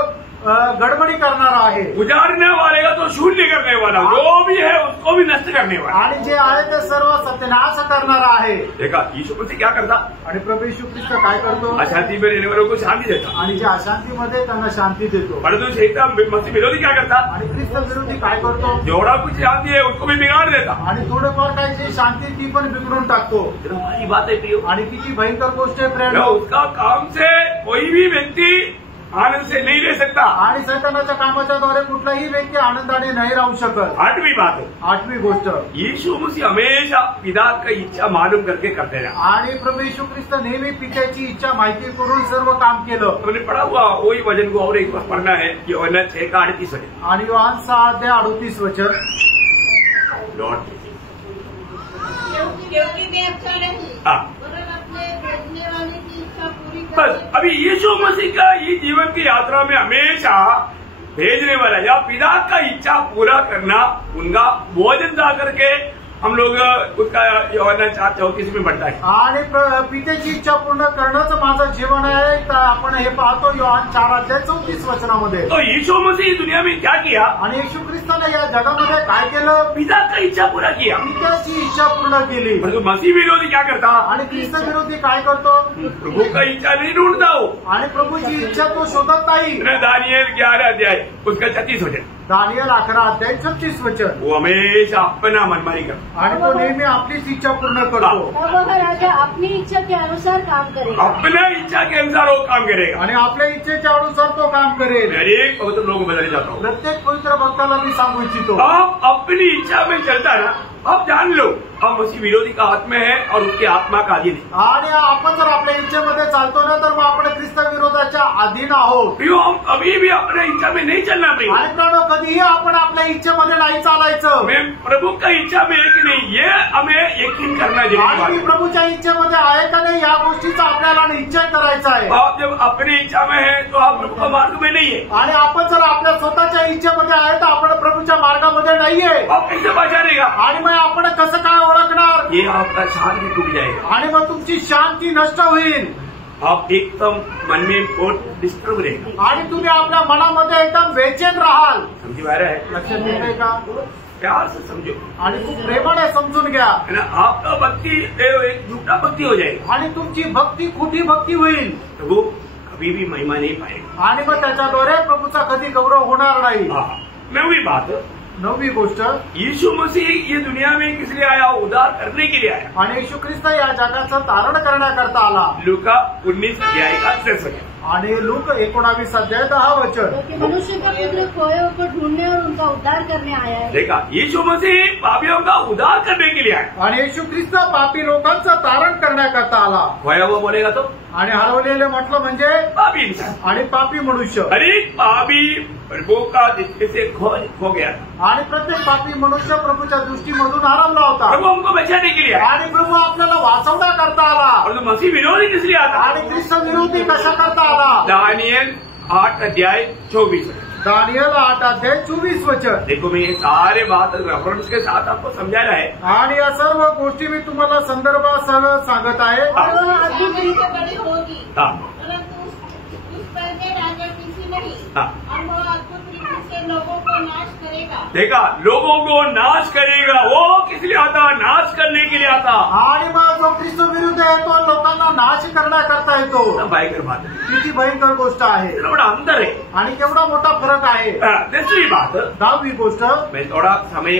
गडबडी करणारा आहे. उजाड़ने वाले का तो शून्य करने वाला, जो भी है उसको भी नष्ट करने वाला. आणि जे आहे ते सर्व सत्यनाश करणारा आहे. देखा यीशु मसीह क्या करता? आणि प्रभू येशू ख्रिस्त काय करतो? अशांति में रहने वालों को शांति देता. आणि जे अशांतीमध्ये त्यांना शांती देतो. परंतु शैतान मसीह विरोधी क्या करता? आणि ख्रिस्त विरोधी काय करतो? जेवढा कुछ शांति है उसको भी बिगाड़ देता. आणि थोडंफार काही जी शांती ती पण बिघडून टाकतो. हमारी बात है प्रियो. आणि किती भयंकर गोष्ट आहे प्रेम. उसका काम से कोई भी व्यक्ति आनंद से नहीं रह सकता. आणि सैतानाच्या कामाच्या द्वारे कुठलाही व्यक्ती आनंदाने नाही राहू शकत. 8वीं बात, 8वी गोष्ट, यीशु मसीह हमेशा पिता की इच्छा मालूम करके करते रहे. आणि प्रभू येशू ख्रिस्त नेहमी पित्याची इच्छा माहिती करून सर्व काम केलं. हमने पढ़ा हुआ वही वचन को और एक बार पढ़ना है. यूहन्ना 6:38 है. आणि योहान 6:38 वचन. लॉर्ड क्योंकि मैं अच्छा नहीं, हाँ। वरन अपने भेजने वाले की इच्छा पूरी बस अभी यीशु मसीह का ये जीवन की यात्रा में हमेशा भेजने वाला या पिता का इच्छा पूरा करना उनका भोजन जा करके हम लोग उसका यूहन्ना 4:34 में बढ़ता है. आणि पित्याची इच्छा पूर्ण करणंच माझं जीवन आहे. तर आपण हे पाहतो योहान 4:34 वचनामध्ये. तो यीशु मसीह दुनिया में क्या किया? आणि येशू ख्रिस्ताने या जगामध्ये काय केलं? पिता का इच्छा पूरा किया. पित्याची इच्छा पूर्ण केली. परंतु मसीह विरोधी क्या करता? आणि ख्रिस्त विरोधी काय करतो? प्रभु का इच्छा नहीं ढूंढता हो. आणि प्रभूची इच्छा तो शोधत नाही. दानियल 11 अध्याय उसका 36 वचन. दानियल 11 अध्याय 36 वचन. वो हमेशा अपना मनमानी करता. आणि तो नेहमी आपलीच इच्छा पूर्ण करतो. तब वह राजा अपनी इच्छा के अनुसार काम करेगा. अपना इच्छा के अनुसार वो काम करेगा. आणि आपल्या इच्छेच्या अनुसार तो काम करेल. हर एक पवित्र लोग बदलने जाता हूँ. प्रत्येक पवित्र भक्ताला मी सांगू इच्छितो, आप अपनी इच्छा में चलता ना, आप जान लो आप मसीह विरोधी का हाथ में है और उसकी आत्मा का अधीन है. आणि आपण जर आपल्या इच्छेमध्ये चालतो ना तर मग आपण ख्रिस्त विरोधाच्या अधीन आहोत. प्रियो हम कभी भी अपने इच्छा में नहीं चलना प्रियो. आणि प्राणो कधीही आपण आपल्या इच्छेमध्ये नाही चालायचं. मैं प्रभु का इच्छा में है कि नहीं ये हमें यकीन करना आणि जरूरी मी है. प्रभूच्या इच्छेमध्ये आहे का नाही या गोष्टीचा आपल्याला निश्चय करायचा आहे. आप जब अपनी इच्छा में है तो आप प्रभु का मार्ग में नहीं है. आणि आपण जर आपल्या स्वतःच्या इच्छेमध्ये आहे तर आपण प्रभूच्या मार्गामध्ये नाहीये. आप कैसे पहचानेगा? आणि मग आपण कसं काय ओळखणार? ये आपका शांति टूट जाएगा. आणि मग तुमची शांती नष्ट होईल. आप एकदम मन में बहुत डिस्टर्ब रहेगा. आणि तुम्ही आपल्या मनामध्ये एकदम बेचैन राहाल. समझी आ रहा है? लक्षात येते का? प्यार से समझो. आणि खूप प्रेमाने समजून घ्या. है ना. आपका भक्ति एक झूठा भक्ति हो जाएगा. आणि तुमची भक्ती खोटी भक्ती होईल. तो वो कभी भी महिमा नहीं पाएगा. आणि मग त्याच्याद्वारे प्रभूचा कधी गौरव होणार नाही. हाँ. 9वीं बात, 9वी गोष्ट, यीशु मसीह ये दुनिया में किस लिए आया? उद्धार करने के लिए आया. आणि येशू ख्रिस्त या जगाचं तारण करण्याकरता आला. लूका 19 अध्याय का 63 वचन. आणि लूक 19 अध्याय 10 वचन, क्योंकि मनुष्य का पुत्र खोए को ढूंढने और उनका उद्धार करने आया है। देखा, यीशु मसीह पापियों का उद्धार करने के लिए आया। आणि येशू ख्रिस्त पापी लोकांचं तारण करण्याकरता आला। खोया हुआ बोलेगा तो आणि हरवलेले म्हटलं म्हणजे पापी इंसान, आणि पापी मनुष्य। अरे पापी प्रभु का दृष्टि से खो गया था, आणि प्रत्येक पापी मनुष्य प्रभूच्या दृष्टीमधून हरवला होता। प्रभु हमको बचाने के लिए आया। आणि प्रभू आपल्याला वाचवता करता आला। और तो मसीह विरोधी किस लिए आता? आणि ख्रिस्त विरोधी कशा करता आला? दानियल 8 अध्याय 24। दानियल 8 अध्याय 24 वचन। देखो, मैं ये सारे बात रेफरेंस के साथ आपको समझा रहा है। आणि या सर्व गोष्टी मी तुम्हाला संदर्भासह सांगत आहे। और वह अद्भुत बड़ी से बड़ी होगी, हाँ, परंतु उस पहले राजा किसी नहीं, हाँ। और वह अद्भुत रीति से लोगों को नाश करेगा। देखा, लोगों को नाश करेगा। वो किस लिए आता? नाश करने के लिए आता। आणि मग जो ख्रिस्त विरुद्ध येतो लोकांना नाश करण्याकरता येतो। भयंकर बात है, किती भयंकर गोष्ट आहे इतना बड़ा अंतर है। आणि केवढा मोठा फरक आहे। दूसरी बात, 10वी गोष्ट, मैं थोड़ा समय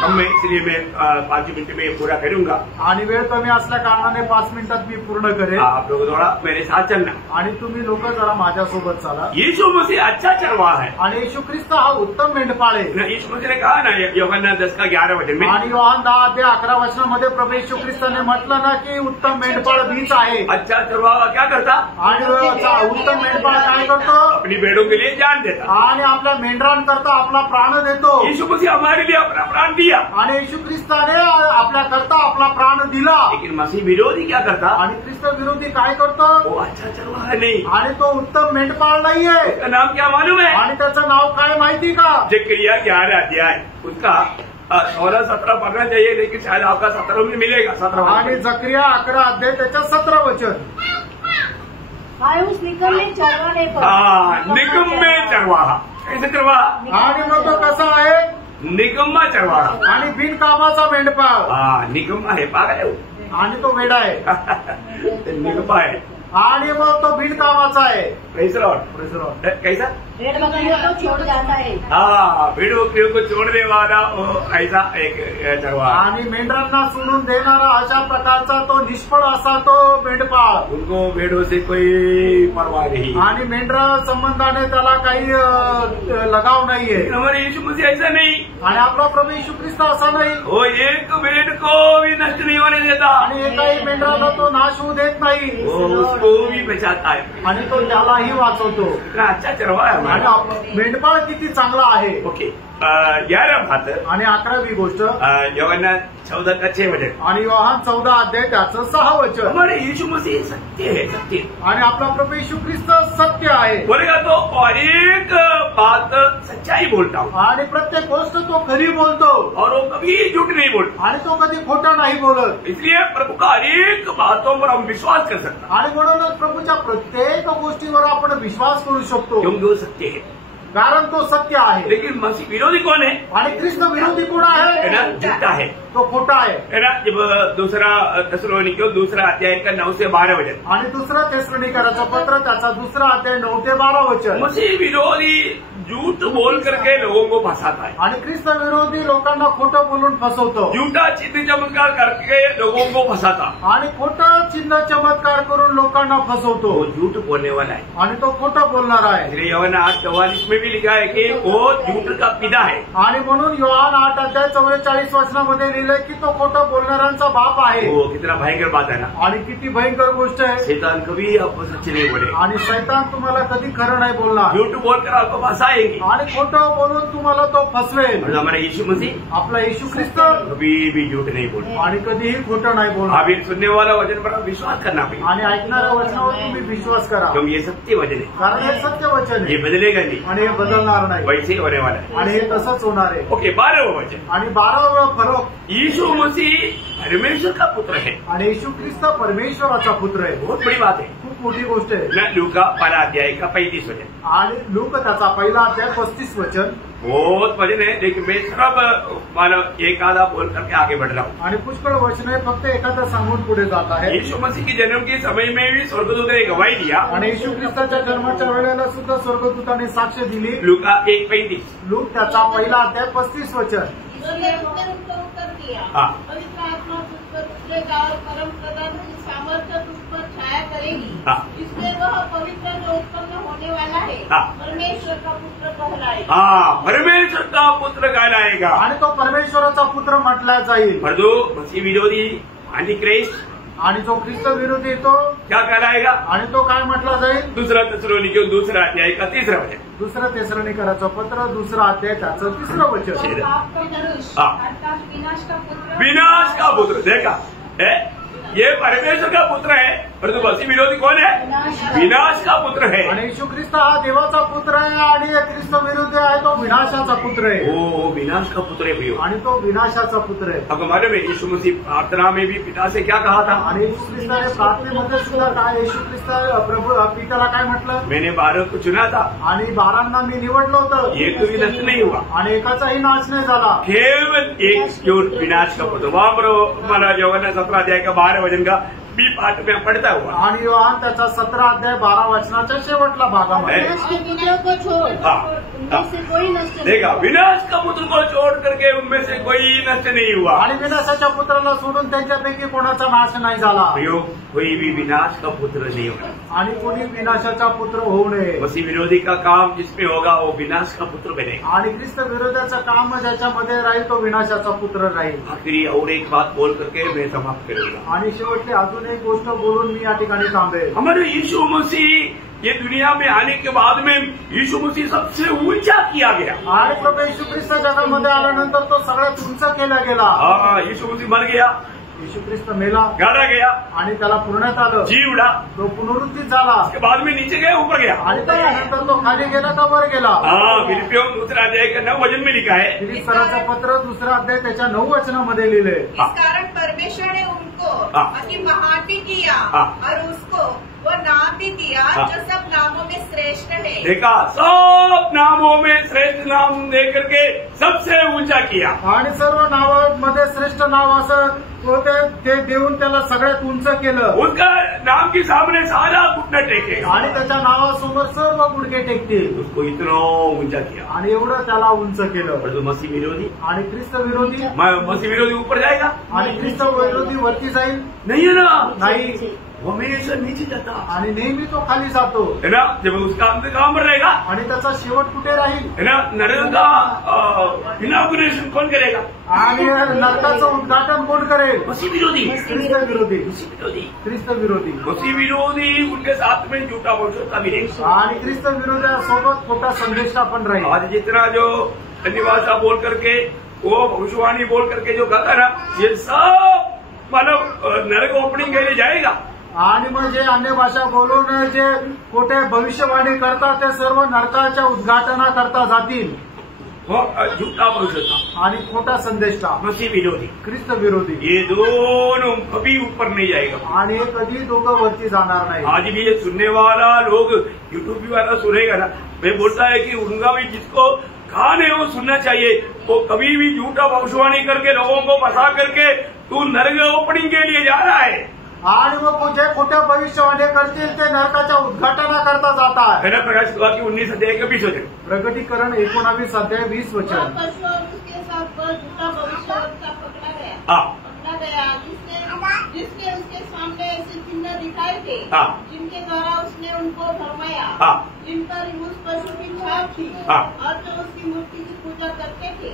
कम में, इसलिए मैं 5 मिनट में पूरा करूंगा। आणि वेळ कमी असल्या कारणाने 5 मिनिटात मी पूर्ण करेन। आप लोग थोड़ा मेरे साथ चलना। आणि तुम्ही लोक जरा माझ्यासोबत चाला। यीशु मसीह अच्छा चरवाहा है। आणि येशू ख्रिस्त हा उत्तम मेंढपाळ आहे। ना, यीशु मसीह ने कहा ना, यूहन्ना 10 का 11 वचन में, आणि योहान 10 अध्याय 11 वचनामध्ये प्रभू येशू ख्रिस्ताने म्हटलं ना की उत्तम मेंढपाळ मीच आहे। अच्छा चरवाहा क्या करता? आणि उत्तम मेंढपाळ काय करतो? अपनी भेड़ों के लिए जान देता। आणि आपल्या मेंढरांकरता आपला प्राण देतो। यीशु मसीह हमारे लिए अपना प्राण दिया। आणि येशू ख्रिस्ताने आपल्याकरता आपला प्राण दिला। लेकिन मसीह विरोधी क्या करता? आणि ख्रिस्त विरोधी काय करतो? वो अच्छा चरवाहा नहीं। आणि तो उत्तम मेंढपाळ नाहीये। उसका नाम क्या मालूम है? आणि त्याचं नाव काय माहिती का? जकरिया 11 अध्याय, उसका 16-17 पढ़ना चाहिए, लेकिन शायद आपका 17 में मिलेगा। 17 आणि जकरिया 11 अध्याय त्याच्या 17 वचन। हाय उस निकम्मे चरवाहे पर। हाँ, निकम्मे चरवाहा। कैसे चरवाहा? आणि मग तो कसा आहे? निकम्मा चरवाहा। आणि बिनकामाचा मेंढपाळ। हाँ, निकम्मा है, पागल है वो। आणि तो वेडा आहे। निकम्मा है। आणि मग तो बिनकामाचा आहे। Praise the Lord. कैसा? भेड़ बकरियों को छोड़ जाता है। हाँ, भेड़ बकरियों को छोड़ने वाला वो ऐसा एक चरवाहा। आणि मेंढरांना सोडून देणारा अशा प्रकारचा तो निष्फळ असा तो मेंढपाळ। उनको भेड़ों से कोई परवाह नहीं। आणि मेंढरा संबंधाने त्याला काही लगाव नाहीये। लेकिन हमारे यीशु मसीह ऐसा नहीं। आणि आपला प्रभू येशू ख्रिस्त असा नाही। वो एक भेड़ को भी नष्ट नहीं होने देता। आणि एकाही मेंढराला तो नाश होऊ देत नाही। वो उसको भी बचाता है। आणि तो त्यालाही वाचवतो। इतना अच्छा चरवाहा है आणि हमारा। मेंढपाळ किती चांगला आहे। ओके, 11 बात, आणि 11वी गोष्ट, यूहन्ना 14 का 6 वचन। आणि योहान 14 अध्याय त्याचं 6 वचन। हमारे यीशु मसीह सत्य है, सत्य। आणि आपला प्रभू येशू ख्रिस्त सत्य आहे। बोलेगा तो और एक बात सच्चाई बोलता हूँ, आणि प्रत्येक गोष्ट तो खरी बोलतो। और वो कभी झूठ नहीं बोलता। आणि तो कधी खोटा नाही बोलत। इसलिए प्रभु का हर एक बातों पर हम विश्वास कर सकते आणि म्हणूनच प्रभूच्या प्रत्येक गोष्टीवर आपण विश्वास करू हैं, शकतो, क्योंकि वो सत्य है। कारण तो सत्य आहे। लेकिन मसीह विरोधी कौन है? आणि ख्रिस्त विरोधी कोण है ना, आहे? झूठा है। तो खोटा आहे। है ना, जब दूसरा थिस्सलुनीकियों 2 अध्याय का 9 से 12 वचन। आणि दुसरं थिस्सलुनीकराचं पत्र त्याचा 2 अध्याय 9 ते 12 वचन। मसीह विरोधी झूठ बोल करके लोगों को फंसाता है। आणि ख्रिस्त विरोधी लोकांना खोटं बोलून फसवतो। झूठा चिन्ह चमत्कार करके लोगों को फंसाता। आणि खोटं चिन्ह चमत्कार करून लोकांना फसवतो। वो झूठ बोलने वाला है। आणि तो खोटं बोलणार आहे। इसलिए यूहन्ना 8:44 में भी लिखा है कि वो झूठ का पिता है। आणि म्हणून योहान 8 अध्याय 44 वचनामध्ये लिहिलंय की तो खोटं बोलणाऱ्यांचा बाप आहे। वो कितना भयंकर बात है ना। आणि किती भयंकर गोष्ट आहे। शैतान कभी आपको सच नहीं बोले। आणि शैतान तुम्हाला कधी खरं नाही बोलणार। झूठ बोलकर आपको फंसाएंगे। आणि खोटं बोलून तुम्हाला तो फसवेल। और हमारा यीशु मसीह आपला येशू ख्रिस्त कभी भी झूठ नहीं बोलता। आणि कधीही खोटं नाही बोलणार। आप ये सुनने वाला वचन पर आप विश्वास करना पड़ेगा, आणि ऐकणाऱ्या वचनावर तुम्ही विश्वास करा, क्योंकि ये सत्य वचन है। कारण हे सत्य वचन ये आहे बदलेगा नहीं, आणि हे बदलणार नाही। वैसे ही होने वाला है। आणि हे तसंच होणार आहे। ओके, 12वां वचन। आणि 12वां फरक, यीशु मसीह परमेश्वर का पुत्र है। आणि येशू ख्रिस्त परमेश्वराचा पुत्र आहे। बहुत बड़ी बात है खूप मोठी गोष्ट आहे। ना। लूका 12 अध्याय का 35 वचन। आणि लूक त्याचा 1 अध्याय 35 वचन। बहुत वचन है, लेकिन मैं सब मानो एक आधा बोल करके आगे बढ़ रहा हूँ। आणि पुष्कळ वचन आहे, फक्त एखादं सांगून पुढे जात आहे। यीशु मसीह के जन्म के समय में भी स्वर्गदूत ने गवाही दिया। आणि येशू ख्रिस्ताच्या जन्माच्या वेळेला सुद्धा स्वर्गदूताने साक्ष दिली। लूका 1:35। लूक त्याचा 1 अध्याय 35 वचन। इसने उनको उत्तर दिया, हाँ। पवित्र आत्मा तुझ पर उतरेगा और परम प्रधान की सामर्थ्य तुझ पर छाया करेगी। हाँ। इसलिए वह परमेश्वर का पुत्र कहलाएगा। हाँ, परमेश्वर का पुत्र कहलाएगा। आणि तो परमेश्वराचा पुत्र म्हटला जाईल। परंतु मसीह विरोधी एंटीक्राइस्ट आणि जो ख्रिस्त विरोधी तो क्या कहलाएगा? आणि तो काय म्हटला जाईल? दूसरा थिस्सलुनीकियों दूसरा अध्याय का 3रा वचन। दुसरं थिस्सलुनीकराचं पत्र 2रा अध्याय त्याचं 3रं वचन। तो पाप का पुरुष हाँ। अर्थात विनाश का पुत्र, विनाश का पुत्र। देखा है, ये परमेश्वर का पुत्र है, परंतु मसीह विरोधी कौन है? विनाश का पुत्र है। आणि येशू ख्रिस्त हा देवाचा पुत्र आहे आणि ख्रिस्त विरुद्ध आहे तो विनाशाचा पुत्र आहे। वो विनाश का पुत्र है भैया। आणि तो विनाशाचा पुत्र आहे। आपको मालूम है यीशु मसीह प्रार्थना में भी पिता से क्या कहा था? आणि येशू ख्रिस्ताने प्रार्थनेमध्ये सुद्धा काय येशू ख्रिस्त प्रभू पित्याला काय म्हटलं? मैंने 12 को चुना था आणि 12 मी निवडलं होतं, एक भी नष्ट नहीं हुआ, आणि एकाचाही नाश नाही झाला। केवल एक जो विनाश का पुत्र। वहां पर हमारा यूहन्ना 17 अध्याय का 12 वचन का बी पाठ में पढ़ता हुआ, आणि योहान त्याचा 17 अध्याय 12 वचनाच्या शेवटला भागामध्ये विनाश के पुत्र को छोड़ हाँ, उनमें से कोई नष्ट नहीं। देखा, विनाश का पुत्र को छोड़ करके उनमें से कोई नष्ट नहीं हुआ। आणि विनाशाच्या पुत्राला सोडून त्यांच्यापैकी कोणाचा नाश नाही झाला। भैया, कोई भी विनाश का पुत्र नहीं होगा। आणि कोणी विनाशाचा पुत्र होऊ नये। मसीह विरोधी का काम जिसमें होगा वो विनाश का पुत्र बनेगा। आणि ख्रिस्त विरोधाचं काम ज्याच्यामध्ये राहील तो विनाशाचा पुत्र राहील। आखिरी और एक बात बोल करके मैं समाप्त करूंगा। आणि शेवटची अजून एक गोष्ट बोलून मी या ठिकाणी थांबेल। हमारे यीशु मसीह ये दुनिया में आने के बाद में यीशु मसीह सबसे ऊंचा किया गया। आणि प्रभू येशू ख्रिस्त जगामध्ये आल्यानंतर तो सगळ्यात उंच केला गेला। हाँ, यीशु मसीह मर गया, येशू ख्रिस्त मेला, गाड़ा गया, आणि त्याला पुरण्यात आलं, जी उड़ा, तो पुनरुत्थित झाला, उसके बाद में नीचे गया, ऊपर गया। आणि त्यानंतर तो खाली गेला का वर गेला। हाँ, फिलिपियों 2 अध्याय का 9 वचन में लिखा है। फिलिप सराचं पत्र 2 अध्याय त्याच्या 9 वचनामध्ये लिहिले। इस कारण परमेश्वर ने उनको अति महाटी किया और उसको वो नाम भी दिया जो सब नामों में श्रेष्ठ है। देखा, सब नामों में श्रेष्ठ नाम दे करके सबसे ऊंचा किया। आणि सर्व नावामध्ये श्रेष्ठ नाव असं ते देऊन त्याला सगळ्यात उंच केलं। उसका नाम के सामने सारा घुटना टेकेगा आणि त्याच्या नावासमोर सर्व गुडघे टेकतील। उसको इतना ऊंचा किया। आणि एवढं त्याला उंच केलं। और जो मसीह विरोधी, आणि ख्रिस्त विरोधी, मसीह विरोधी ऊपर जाएगा आणि ख्रिस्त विरोधी वरती जाईल नहीं है ना? नाही, वो हमेशा नीचे जाता आणि नेहमी तो खाली जातो। है ना? जब उसका अंत कहाँ पर रहेगा, आणि त्याचा शेवट कुठे राहील? है ना? नरक का इनॉग्रेशन कौन करेगा? आणि नरकाचं उद्घाटन कोण करेल? मसीह विरोधी, ख्रिस्त विरोधी, मसीह विरोधी, ख्रिस्त विरोधी। मसीह विरोधी उनके साथ में झूठा भविष्यवक्ता भी रहेगा। आणि ख्रिस्त विरोधासोबत खोटा संदेष्टा पण राहील। आज जितना जो अन्य भाषा बोल करके वो भविष्यवाणी बोल करके जो कहता है ना, ये सब मतलब नरक ओपनिंग के लिए जाएगा। आणि मग जे अन्य भाषा बोलून जे खोटे भविष्यवाणी करतात ते सर्व नरकाच्या उद्घाटना करता जातील। वो झूठा भविष्यवक्ता आणि खोटा संदेष्टा, मसीह विरोधी, ख्रिस्त विरोधी, ये दोनों कभी ऊपर नहीं जाएगा। आणि हे कधी दोघं वरती जाणार नाही। आज भी ये सुनने वाला लोग यूट्यूब भी वाला सुनेगा ना, मैं बोलता है कि उनका भी जिसको कान है वो सुनना चाहिए। वो कभी भी झूठा भविष्यवाणी करके लोगों को फंसा करके तू नरक ओपनिंग के लिए जा रहा है। आणि मग जे खोट्या भविष्यवाणी करतील ते नरकाच्या उद्घाटना करता जातात। है ना? प्रकाश की 19 अध्याय का 20 वचन, प्रकटीकरण 19 अध्याय 20 वचन। पशु और उसके साथ पर झूठा भविष्यवक्ता पकड़ा गया, जिसके उसके सामने ऐसे चिन्ह दिखाए थे जिनके द्वारा उसने उनको भरमाया, जिन पर उस पशु की छाप थी और जो उसकी मूर्ति की पूजा करते थे।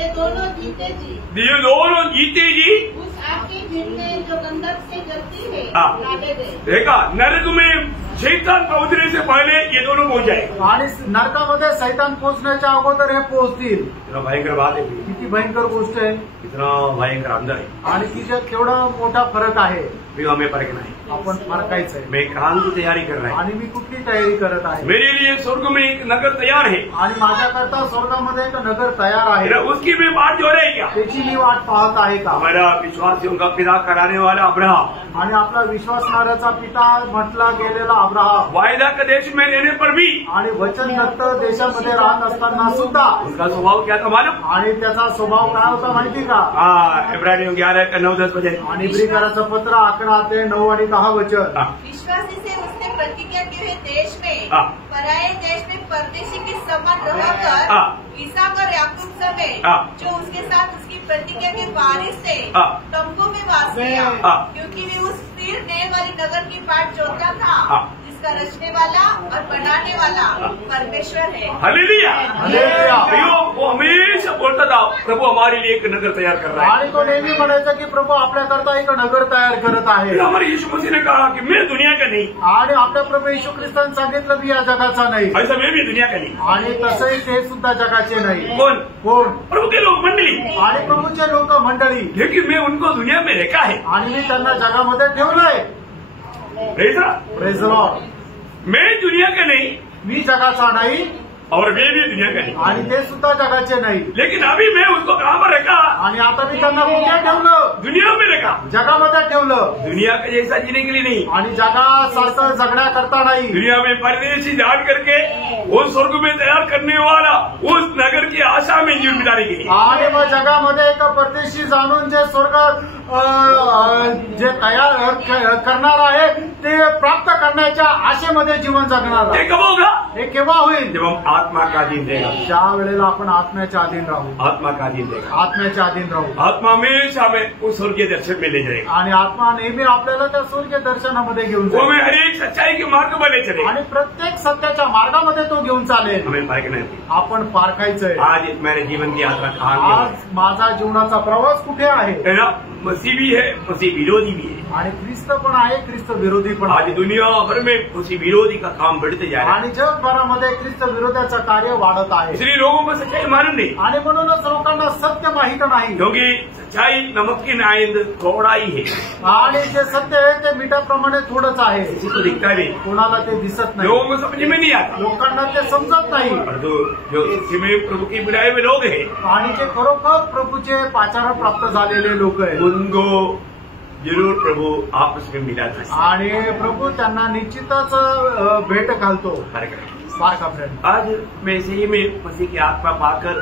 ये दोनों जीते जी उस आग के भीड़ में जो गंधक से जलती है डाले गए। देखा, नरक में शैतान पहुंचने से पहले ये दोनों पहुंच जाएगा। आणि नरकामध्ये सैतान पोहोचण्याच्या अगोदर हे पोहोचतील। कितना भयंकर बात है, किती भयंकर गोष्ट आहे, कितना भयंकर अंदर है। आणि तिच्यात केवढा मोठा फरक आहे। भी हमें फर्क नहीं, आपण फरकायचं आहे। मैं क्रांत की तैयारी कर रहा हूँ। आणि मी कुठली तयारी करत आहे? मेरे लिए स्वर्ग में एक नगर तैयार है, आणि माझ्याकरता स्वर्गामध्ये एक नगर तयार आहे। उसकी भी बात जो रही क्या? त्याची मी वाट पाहत आहे का? हमारा विश्वासियों का पिता कराने वाला अब्राहम, आणि आपला विश्वासणाऱ्याचा पिता म्हटला गेलेला अब्राहम, वायदा के देश में रहने पर भी आणि वचनदत्त देशामध्ये राहत असताना सुद्धा उनका स्वभाव क्या था मालूम? आणि त्याचा स्वभाव काय होता माहिती का? इब्रानियों 11 का 9-10 वचन, आणि इब्रिकराचं पत्र 11 ते 9 आणि 10 वचन। विश्वासी से उसने प्रतिज्ञा की हुए देश में पराये देश में परदेशी के समान रहकर इसहाक और याकूब समेत जो उसके साथ उसकी प्रतिज्ञा के वारिस थे तंबू में वास किया, क्योंकि वे उस स्थिर रहने वाली नगर की बाट जोता था इसका रचने वाला और बनाने वाला परमेश्वर है। हालेलुया। हालेलुया। भाइयों, वो हमेशा बोलता था प्रभु हमारे लिए एक नगर तैयार कर रहा है। आणि तो नेहमी म्हणायचा की प्रभू आपल्याकरता एक नगर तयार करत आहे. फिर हमारे यीशु मसीह ने कहा कि मैं दुनिया का नहीं, आणि आपल्या प्रभू येशू ख्रिस्ताने सांगितलं मी या जगाचा नाही ऐसा मैं भी दुनिया का नहीं। आणि तसंही ते सुद्धा जगाचे नाही. कौन? कोण? प्रभु के लोग मंडली। आणि प्रभूचे लोक मंडळी. लेकिन मैं उनको दुनिया में रखा है। आणि मी त्यांना जगामध्ये ठेवलंय. Praise praise the Lord. मैं दुनिया का नहीं मी जगाचा नाही और वे भी दुनिया का नहीं, आणि ते सुद्धा जगाचे नाही. लेकिन अभी मैं उसको कहाँ पर रखा? आणि आता मी त्यांना कुठे ठेवलं? दुनिया में रखा। जगामध्ये ठेवलं. दुनिया का जैसा जीने के लिए नहीं, आणि जगासारखं जगण्याकरता नाही. दुनिया में परदेशी जान करके वो स्वर्ग में तैयार करने वाला उस नगर की आशा में जीवन बिताने के लिए। आणि मग जगामध्ये एक परदेशी जाणून जे स्वर्ग जे तयार करणार आहे ते प्राप्त करण्याच्या आशेमध्ये जीवन जगणार ये आहे. कब होगा? हे केव्हा होईल? जब हम आत्मा का अधीन रहेगा। ज्या वेळेला आपण आत्म्याच्या अधीन राहू. आत्मा का अधीन रहेगा। आत्म्याच्या अधीन राहू. आत्मा हमेशा हमें उस स्वर्गीय दर्शन में ले जाएगा। आणि आत्मा नेहमी आपल्याला त्या स्वर्गीय दर्शनामध्ये घेऊन वो जाईल. हमें हर एक सच्चाई के मार्ग पर ले चलेगा। आणि प्रत्येक सत्याच्या मार्गामध्ये तो घेऊन चालेल. हमें पारखना है। आपण पारखायचंय. आज मेरे जीवन की यात्रा कहाँ है? आज माझा जीवनाचा प्रवास कुठे आहे? है ना? मसीह भी है, मसीह विरोधी भी है। आणि ख्रिस्त पण आहे, ख्रिस्त विरोधी पण आज आहे. दुनिया भर में मसीह विरोधी का काम बढ़ते जा रहा है, आणि जगभरामध्ये ख्रिस्त विरोधाचं कार्य वाढत आहे. इसलिए लोगों को सच्चाई मालूम नहीं, आणि म्हणूनच लोकांना सत्य माहित नाही. क्योंकि सच्चाई नमक की नाइंद थोड़ा ही है, आणि जे सत्य आहे ते मिठाप्रमाणे थोडंच आहे. किसी को दिखता नहीं, कोणाला ते दिसत नाही. लोगों को समझ में नहीं आता। लोकांना ते समजत नाही. और जो सच्ची में प्रभु के बुलाए हुए लोग हैं, आणि जे खरोखर प्रभूचे पाचार प्राप्त झालेले लोक आहेत उनको जरूर प्रभु आपस में मिला था। आणि प्रभू त्यांना निश्चितच भेट घालतो. बारका फ्रेंड, आज मैं इसी में मसीह की आत्मा पाकर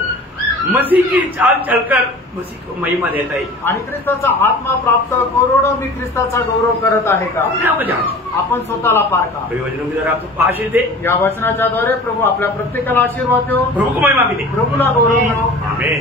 मसीह की चाल चलकर मसीह को महिमा देता है। आणि ख्रिस्ताचा आत्मा प्राप्त करून मी ख्रिस्ताचा गौरव करत आहे का? अपने आप को जानो। आपण स्वतःला पारखा. प्रयोजनों के द्वारा आपको आशीष दे, या वचनाच्याद्वारे प्रभू आपल्या प्रत्येकाला आशीर्वाद देऊ. प्रभु को महिमा मिले। प्रभूला गौरव मिळो. आमीन।